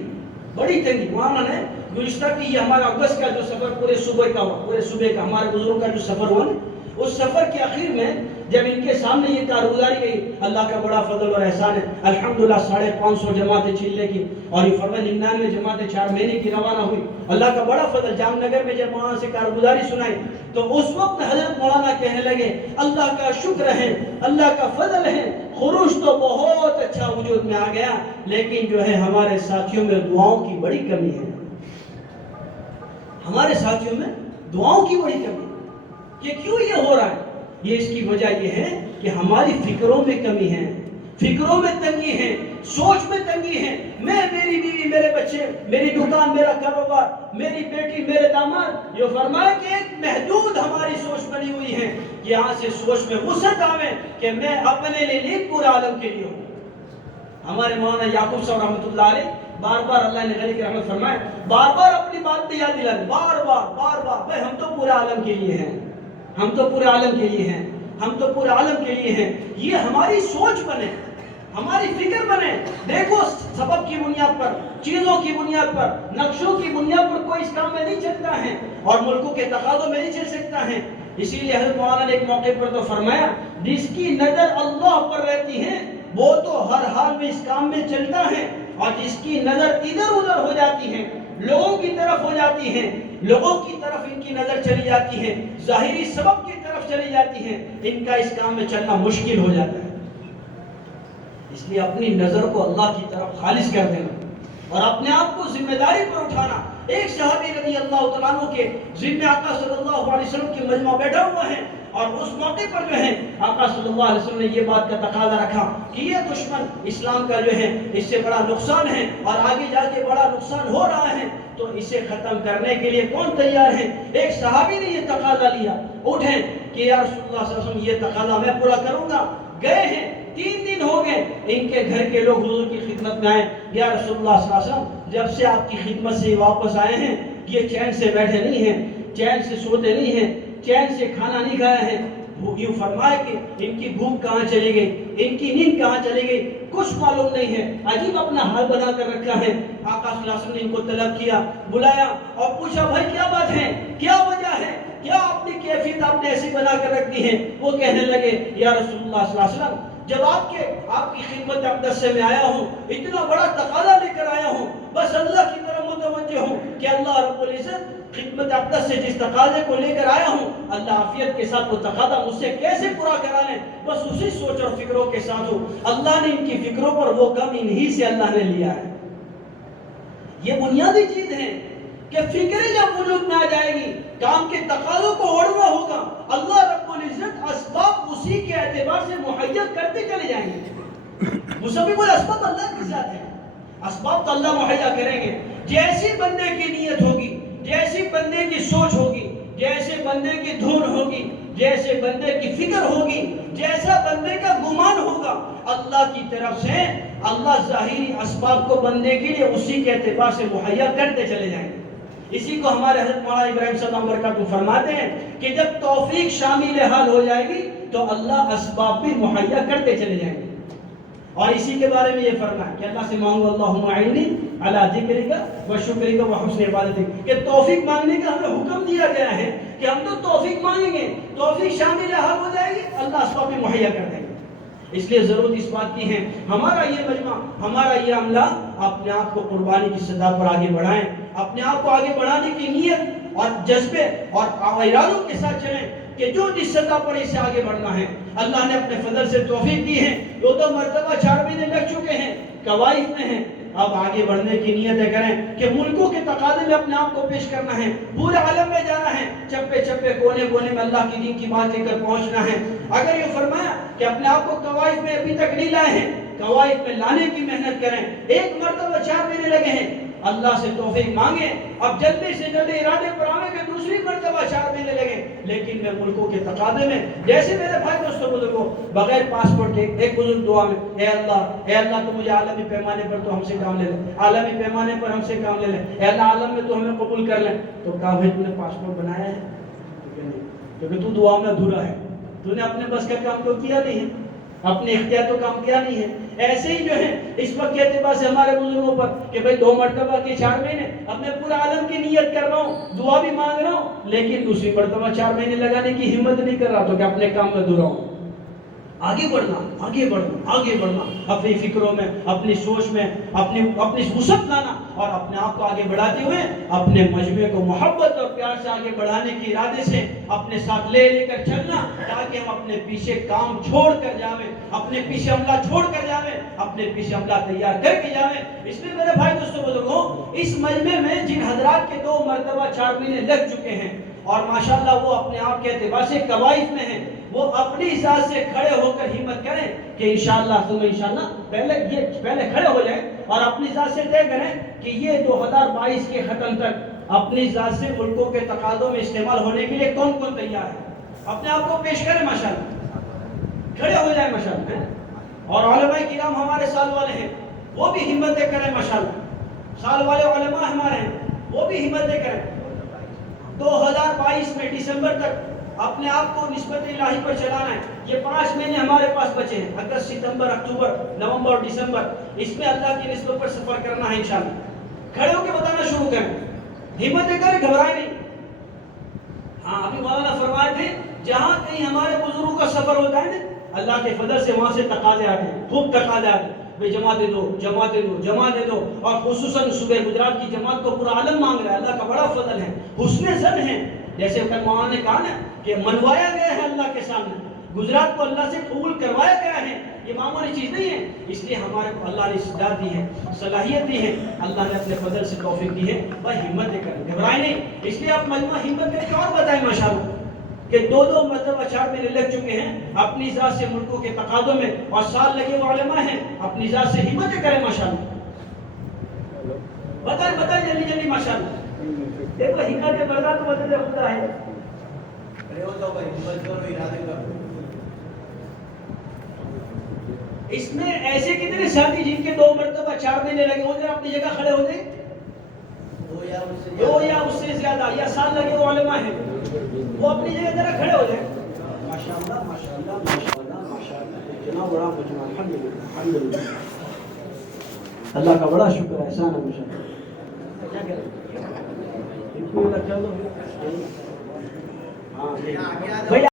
بڑی تنگی۔ مولانا نے گزشتہ کی یہ ہمارا اگست کا جو سفر پورے صوبے کا ہوا، پورے صوبے کا ہمارے بزرگوں کا جو سفر ہوا نا، اس سفر کے آخر میں جب ان کے سامنے یہ کارگزاری گئی، اللہ کا بڑا فضل اور احسان ہے، الحمدللہ 550 جماعتیں چلنے کی، اور یہ فرمایا 99 جماعتیں 4 مہینے کی روانہ ہوئی۔ اللہ کا بڑا فضل، جام نگر میں جب مولانا سے کارگزاری سنائی تو اس وقت حضرت مولانا کہنے لگے اللہ کا شکر ہے، اللہ کا فضل ہے، خروج تو بہت اچھا وجود میں آ گیا، لیکن جو ہے ہمارے ساتھیوں میں دعاؤں کی بڑی کمی ہے، ہمارے ساتھیوں میں دعاؤں کی بڑی کمی ہے۔ یہ کیوں یہ ہو رہا ہے؟ یہ اس کی وجہ یہ ہے کہ ہماری فکروں میں کمی ہے، فکروں میں تنگی ہے، سوچ میں تنگی ہے۔ میں، میری بیوی، میرے بچے، میری دکان، میرا کاروبار، میری بیٹی، میرے داماد، یہ فرمایا کہ ایک محدود ہماری سوچ بنی ہوئی ہے۔ یہاں سے سوچ میں وسعت آوے کہ میں اپنے لیے نہیں پورے عالم کے لیے ہوں۔ ہمارے مولانا یعقوب صاحب رحمۃ اللہ علیہ بار بار اللہ نے غنی کی رحمت فرمائے، بار بار اپنی بات پہ یاد دلاتے، بار بار بھائی ہم تو پورے عالم کے لیے ہیں، ہم تو پورے عالم کے لیے ہیں، ہم تو پورے عالم کے لیے ہیں۔ یہ ہماری سوچ بنے، ہماری فکر بنے۔ دیکھو سبب کی بنیاد پر، چیزوں کی بنیاد پر، نقشوں کی بنیاد پر کوئی اس کام میں نہیں چلتا ہے اور ملکوں کے تقاضوں میں نہیں چل سکتا ہے۔ اسی لیے حضرت مولانا نے ایک موقع پر تو فرمایا جس کی نظر اللہ پر رہتی ہے وہ تو ہر حال میں اس کام میں چلتا ہے، اور جس کی نظر ادھر ادھر ہو جاتی ہے، لوگوں کی طرف ہو جاتی ہے، لوگوں کی طرف ان کی نظر چلی جاتی ہے، ظاہری سبب کی طرف چلی جاتی ہے، ان کا اس کام میں چلنا مشکل ہو جاتا ہے۔ اس لیے اپنی نظر کو اللہ کی طرف خالص کر دینا اور اپنے آپ کو ذمہ داری پر اٹھانا۔ ایک صحابی رضی اللہ تعالیٰ عنہ کے ذمہ آقا صلی اللہ علیہ وسلم کی مجمع بیٹھا ہوا ہے، اور اس موقع پر جو ہے آقا صلی اللہ علیہ وسلم نے یہ بات کا تقاضا رکھا کہ یہ دشمن اسلام کا جو ہے اس سے بڑا نقصان ہے اور آگے جا کے بڑا نقصان ہو رہا ہے، تو اسے ختم کرنے کے لیے کون تیار ہے؟ ایک صحابی نے یہ تقاضا لیا، اٹھیں کہ یا رسول اللہ صلی اللہ علیہ وسلم یہ تقاضا میں پورا کروں گا۔ گئے ہیں، 3 دن ہو گئے، ان کے گھر کے لوگ حضور کی خدمت میں آئے، یا رسول اللہ صلی اللہ علیہ وسلم جب سے آپ کی خدمت سے واپس آئے ہیں یہ چین سے بیٹھے نہیں ہیں، چین سے سوتے نہیں ہیں، چین سے کھانا نہیں کھایا ہے۔ یوں فرمائے کہ ان کی بھوک کہاں چلی گئی، ان کی نیند کہاں چلی گئی، کچھ معلوم نہیں ہے، عجیب اپنا حال بنا کر رکھا ہے۔ آقا صلی اللہ علیہ وسلم نے ان کو طلب کیا، بلایا اور پوچھا بھائی کیا بات ہے، کیا وجہ ہے، کیا اپنی کیفیت آپ نے ایسی بنا کر رکھ دی ہے؟ وہ کہنے لگے یا رسول اللہ صلی اللہ علیہ وسلم جب آپ کی خدمت اقدس سے میں آیا ہوں، اتنا بڑا تقاضا لے کر آیا ہوں، بس اللہ کی طرف متوجہ ہوں کہ اللہ رب العزت خدمت اقدس سے جس تقاضے کو لے کر آیا ہوں، اللہ عافیت کے ساتھ وہ تقاضا مجھ سے کیسے پورا کرا لیں، بس اسی سوچ اور فکروں کے ساتھ ہوں۔ اللہ نے ان کی فکروں پر وہ کم انہی سے اللہ نے لیا ہے۔ یہ بنیادی چیز ہے کہ فکریں جب وجود میں آ جائے گی، کام کے تقاضوں کو اوڑھنا ہوگا، اللہ رب العزت اسباب اسی کے اعتبار سے مہیا کرتے چلے جائیں گے۔ مسبب الاسباب اللہ کے ساتھ ہے، اسباب تو اللہ مہیا کریں گے۔ جیسی بندے کی نیت ہوگی، جیسی بندے کی سوچ ہوگی، جیسے بندے کی دھن ہوگی، جیسے بندے کی فکر ہوگی، جیسا بندے کا گمان ہوگا، اللہ کی طرف سے اللہ ظاہری اسباب کو بندے کے لیے اسی کے اعتبار سے مہیا کرتے چلے جائیں گے۔ اسی کو ہمارے حضرت مولانا ابراہیم صلی اللہ علیہ وسلم فرماتے ہیں کہ جب توفیق شامل حال ہو جائے گی تو اللہ اسباب بھی مہیا کرتے چلے جائیں گے۔ اور اسی کے بارے میں یہ فرمایا کہ اللہ سے مانگو اللہم اعنی علی ذکرک و شکرک و حسن عبادتک، کہ توفیق مانگنے کا ہمیں حکم دیا گیا ہے کہ ہم تو توفیق مانگیں گے، توفیق شامل حال ہو جائے گی اللہ اسباب بھی مہیا کر دیں گے۔ اس لیے ضرورت اس بات کی ہے ہمارا یہ مجمع، ہمارا یہ عملہ اپنے آپ کو قربانی کی سطح پر آگے بڑھائیں، اپنے آپ کو آگے بڑھانے کی نیت اور جذبے اور ارادوں کے ساتھ چلیں کہ جو جس سطح پر اسے آگے بڑھنا ہے اللہ نے اپنے فضل سے توفیق دی ہے۔ 2 مرتبہ 4 مہینے لگ چکے ہیں، قوائف میں ہیں، اب آگے بڑھنے کی نیتیں کریں کہ ملکوں کے تقاضے میں اپنے آپ کو پیش کرنا ہے، پورے عالم میں جانا ہے، چپے چپے کونے کونے میں اللہ کی دین کی بات لے کر پہنچنا ہے۔ اگر یہ فرمایا کہ اپنے آپ کو قوائف میں ابھی تک نہیں لائے ہیں، قوائف میں لانے کی محنت کریں۔ 1 مرتبہ 4 مہینے لگے ہیں، اللہ سے توفیق مانگیں، اب جلدی سے جلدی ارادے پر آویں کہ دوسری مرتبہ 4 مہینے لگے، لیکن میں ملکوں کے تقاضے میں جیسے میرے بھائی دوستوں بزرگوں بغیر پاسپورٹ کے ایک بزرگ دعا میں اے اللہ تو مجھے عالمی پیمانے پر تو ہم سے کام لے لے، عالمی پیمانے پر ہم سے کام لے لے، اے اللہ عالم میں تو ہمیں قبول کر لیں۔ تو کہا بھائی تو نے پاسپورٹ بنایا ہے؟ کیونکہ تو دعا میں ادھورا ہے، تو نے اپنے بس کا کام تو کیا نہیں ہے، اپنے اختیار تو کام کیا نہیں ہے۔ ایسے ہی جو ہے اس وقت کے اعتبار سے ہمارے بزرگوں پر کہ بھئی 2 مرتبہ کے 4 مہینے اب میں پورا عالم کی نیت کر رہا ہوں، دعا بھی مانگ رہا ہوں، لیکن دوسری مرتبہ 4 مہینے لگانے کی ہمت نہیں کر رہا، تو کہ اپنے کام میں دھرا ہوں۔ آگے بڑھنا، آگے بڑھنا، آگے بڑھنا، اپنی فکروں میں، اپنی سوچ میں اپنی وسعت لانا اور اپنے آپ کو آگے بڑھاتے ہوئے اپنے مجموعے کو محبت اور پیار سے آگے بڑھانے کے ارادے سے اپنے ساتھ لے کر چلنا، تاکہ ہم اپنے پیچھے کام چھوڑ کر جاویں، اپنے پیچھے عملہ چھوڑ کر جاویں، اپنے پیچھے عملہ تیار کر کے جاویں۔ اس میں میرے بھائی دوستوں بزرگوں، اس مجمع میں جن حضرات کے 2 مرتبہ 4 مہینے لگ چکے ہیں اور ماشاءاللہ وہ اپنے آپ کے اعتبار سے قوائف میں ہیں، وہ اپنی ذات سے کھڑے ہو کر ہمت کریں کہ انشاءاللہ پہلے کھڑے ہو جائیں اور اپنی ذات سے طے کریں کہ یہ 2022 کے ختم تک اپنی ذات سے ملکوں کے تقاضوں میں استعمال ہونے کے لیے کون کون تیار ہے، اپنے آپ کو پیش کریں، ماشاءاللہ کھڑے ہو جائیں ماشاءاللہ۔ اور علماء کرام ہمارے سال والے ہیں، وہ بھی ہمتیں کریں ماشاءاللہ، سال والے علماء ہمارے ہیں وہ بھی ہمتیں کریں۔ 2022 میں ڈسمبر تک اپنے آپ کو نسبت الہی پر چلانا ہے۔ یہ 5 مہینے ہمارے پاس بچے ہیں، اگست، ستمبر، اکتوبر، نومبر اور ڈسمبر، اس میں اللہ کی نسبت پر سفر کرنا ہے انشاءاللہ۔ کھڑے ہو کے بتانا شروع کریں، ہمتیں کریں، گھبرائیں نہیں۔ ہاں ابھی مولانا فرمائے تھے جہاں کہیں ہمارے بزرگوں کا سفر ہوتا ہے نا، اللہ کے فضل سے وہاں سے تقاضے آتے ہیں، خوب تقاضے آتے ہیں، بھئی جمع دے دو، جمع دے دو، جمع دے دو۔ اور خصوصاً صوبہ گجرات کی جماعت کو پورا عالم مانگ رہا ہے، اللہ کا بڑا فضل ہے، حسن ظن ہے۔ جیسے کل مولانا نے کہا نا کہ منوایا گیا ہے اللہ کے سامنے، گجرات کو اللہ سے قبول کروایا گیا ہے، یہ معمولی چیز نہیں ہے۔ اس لیے ہمارے کو اللہ نے استعداد دی ہے، صلاحیت دی ہے، اللہ نے اپنے فضل سے توفیق دی ہے، بھائی ہمت دے کر گھبرائے نہیں۔ اس لیے آپ مجموعہ ہمت کر کے اور بتائیں ماشاءاللہ، کہ 2 مرتبہ 4 مہینے لگ چکے ہیں اپنی ذات سے ملکوں کے تقاضوں میں، اور سال لگے وہ علماء ہیں اپنی ذات سے ہمتیں کریں ماشاءاللہ. بتائیں جلدی جلدی ماشاءاللہ. دیکھو حکمت بردا تو مدد خدا ہے. اس میں ایسے کتنے ساتھی جن کے 2 مرتبہ 4 مہینے لگے ہو جائے اپنی جگہ کھڑے ہو جائیں؟ 2 یا اس سے زیادہ یا سال لگے وہ علماء ہیں، وہ اپنی جگہ ذرا کھڑے ہو جائیں. ماشاءاللہ ماشاءاللہ ماشاءاللہ ماشاءاللہ. اتنا بڑا مجمع، الحمدللہ الحمدللہ. اللہ کا بڑا شکر ہے، احسان ہے مجھے. کیا کہہ رہے ہیں؟ ہاں بھائی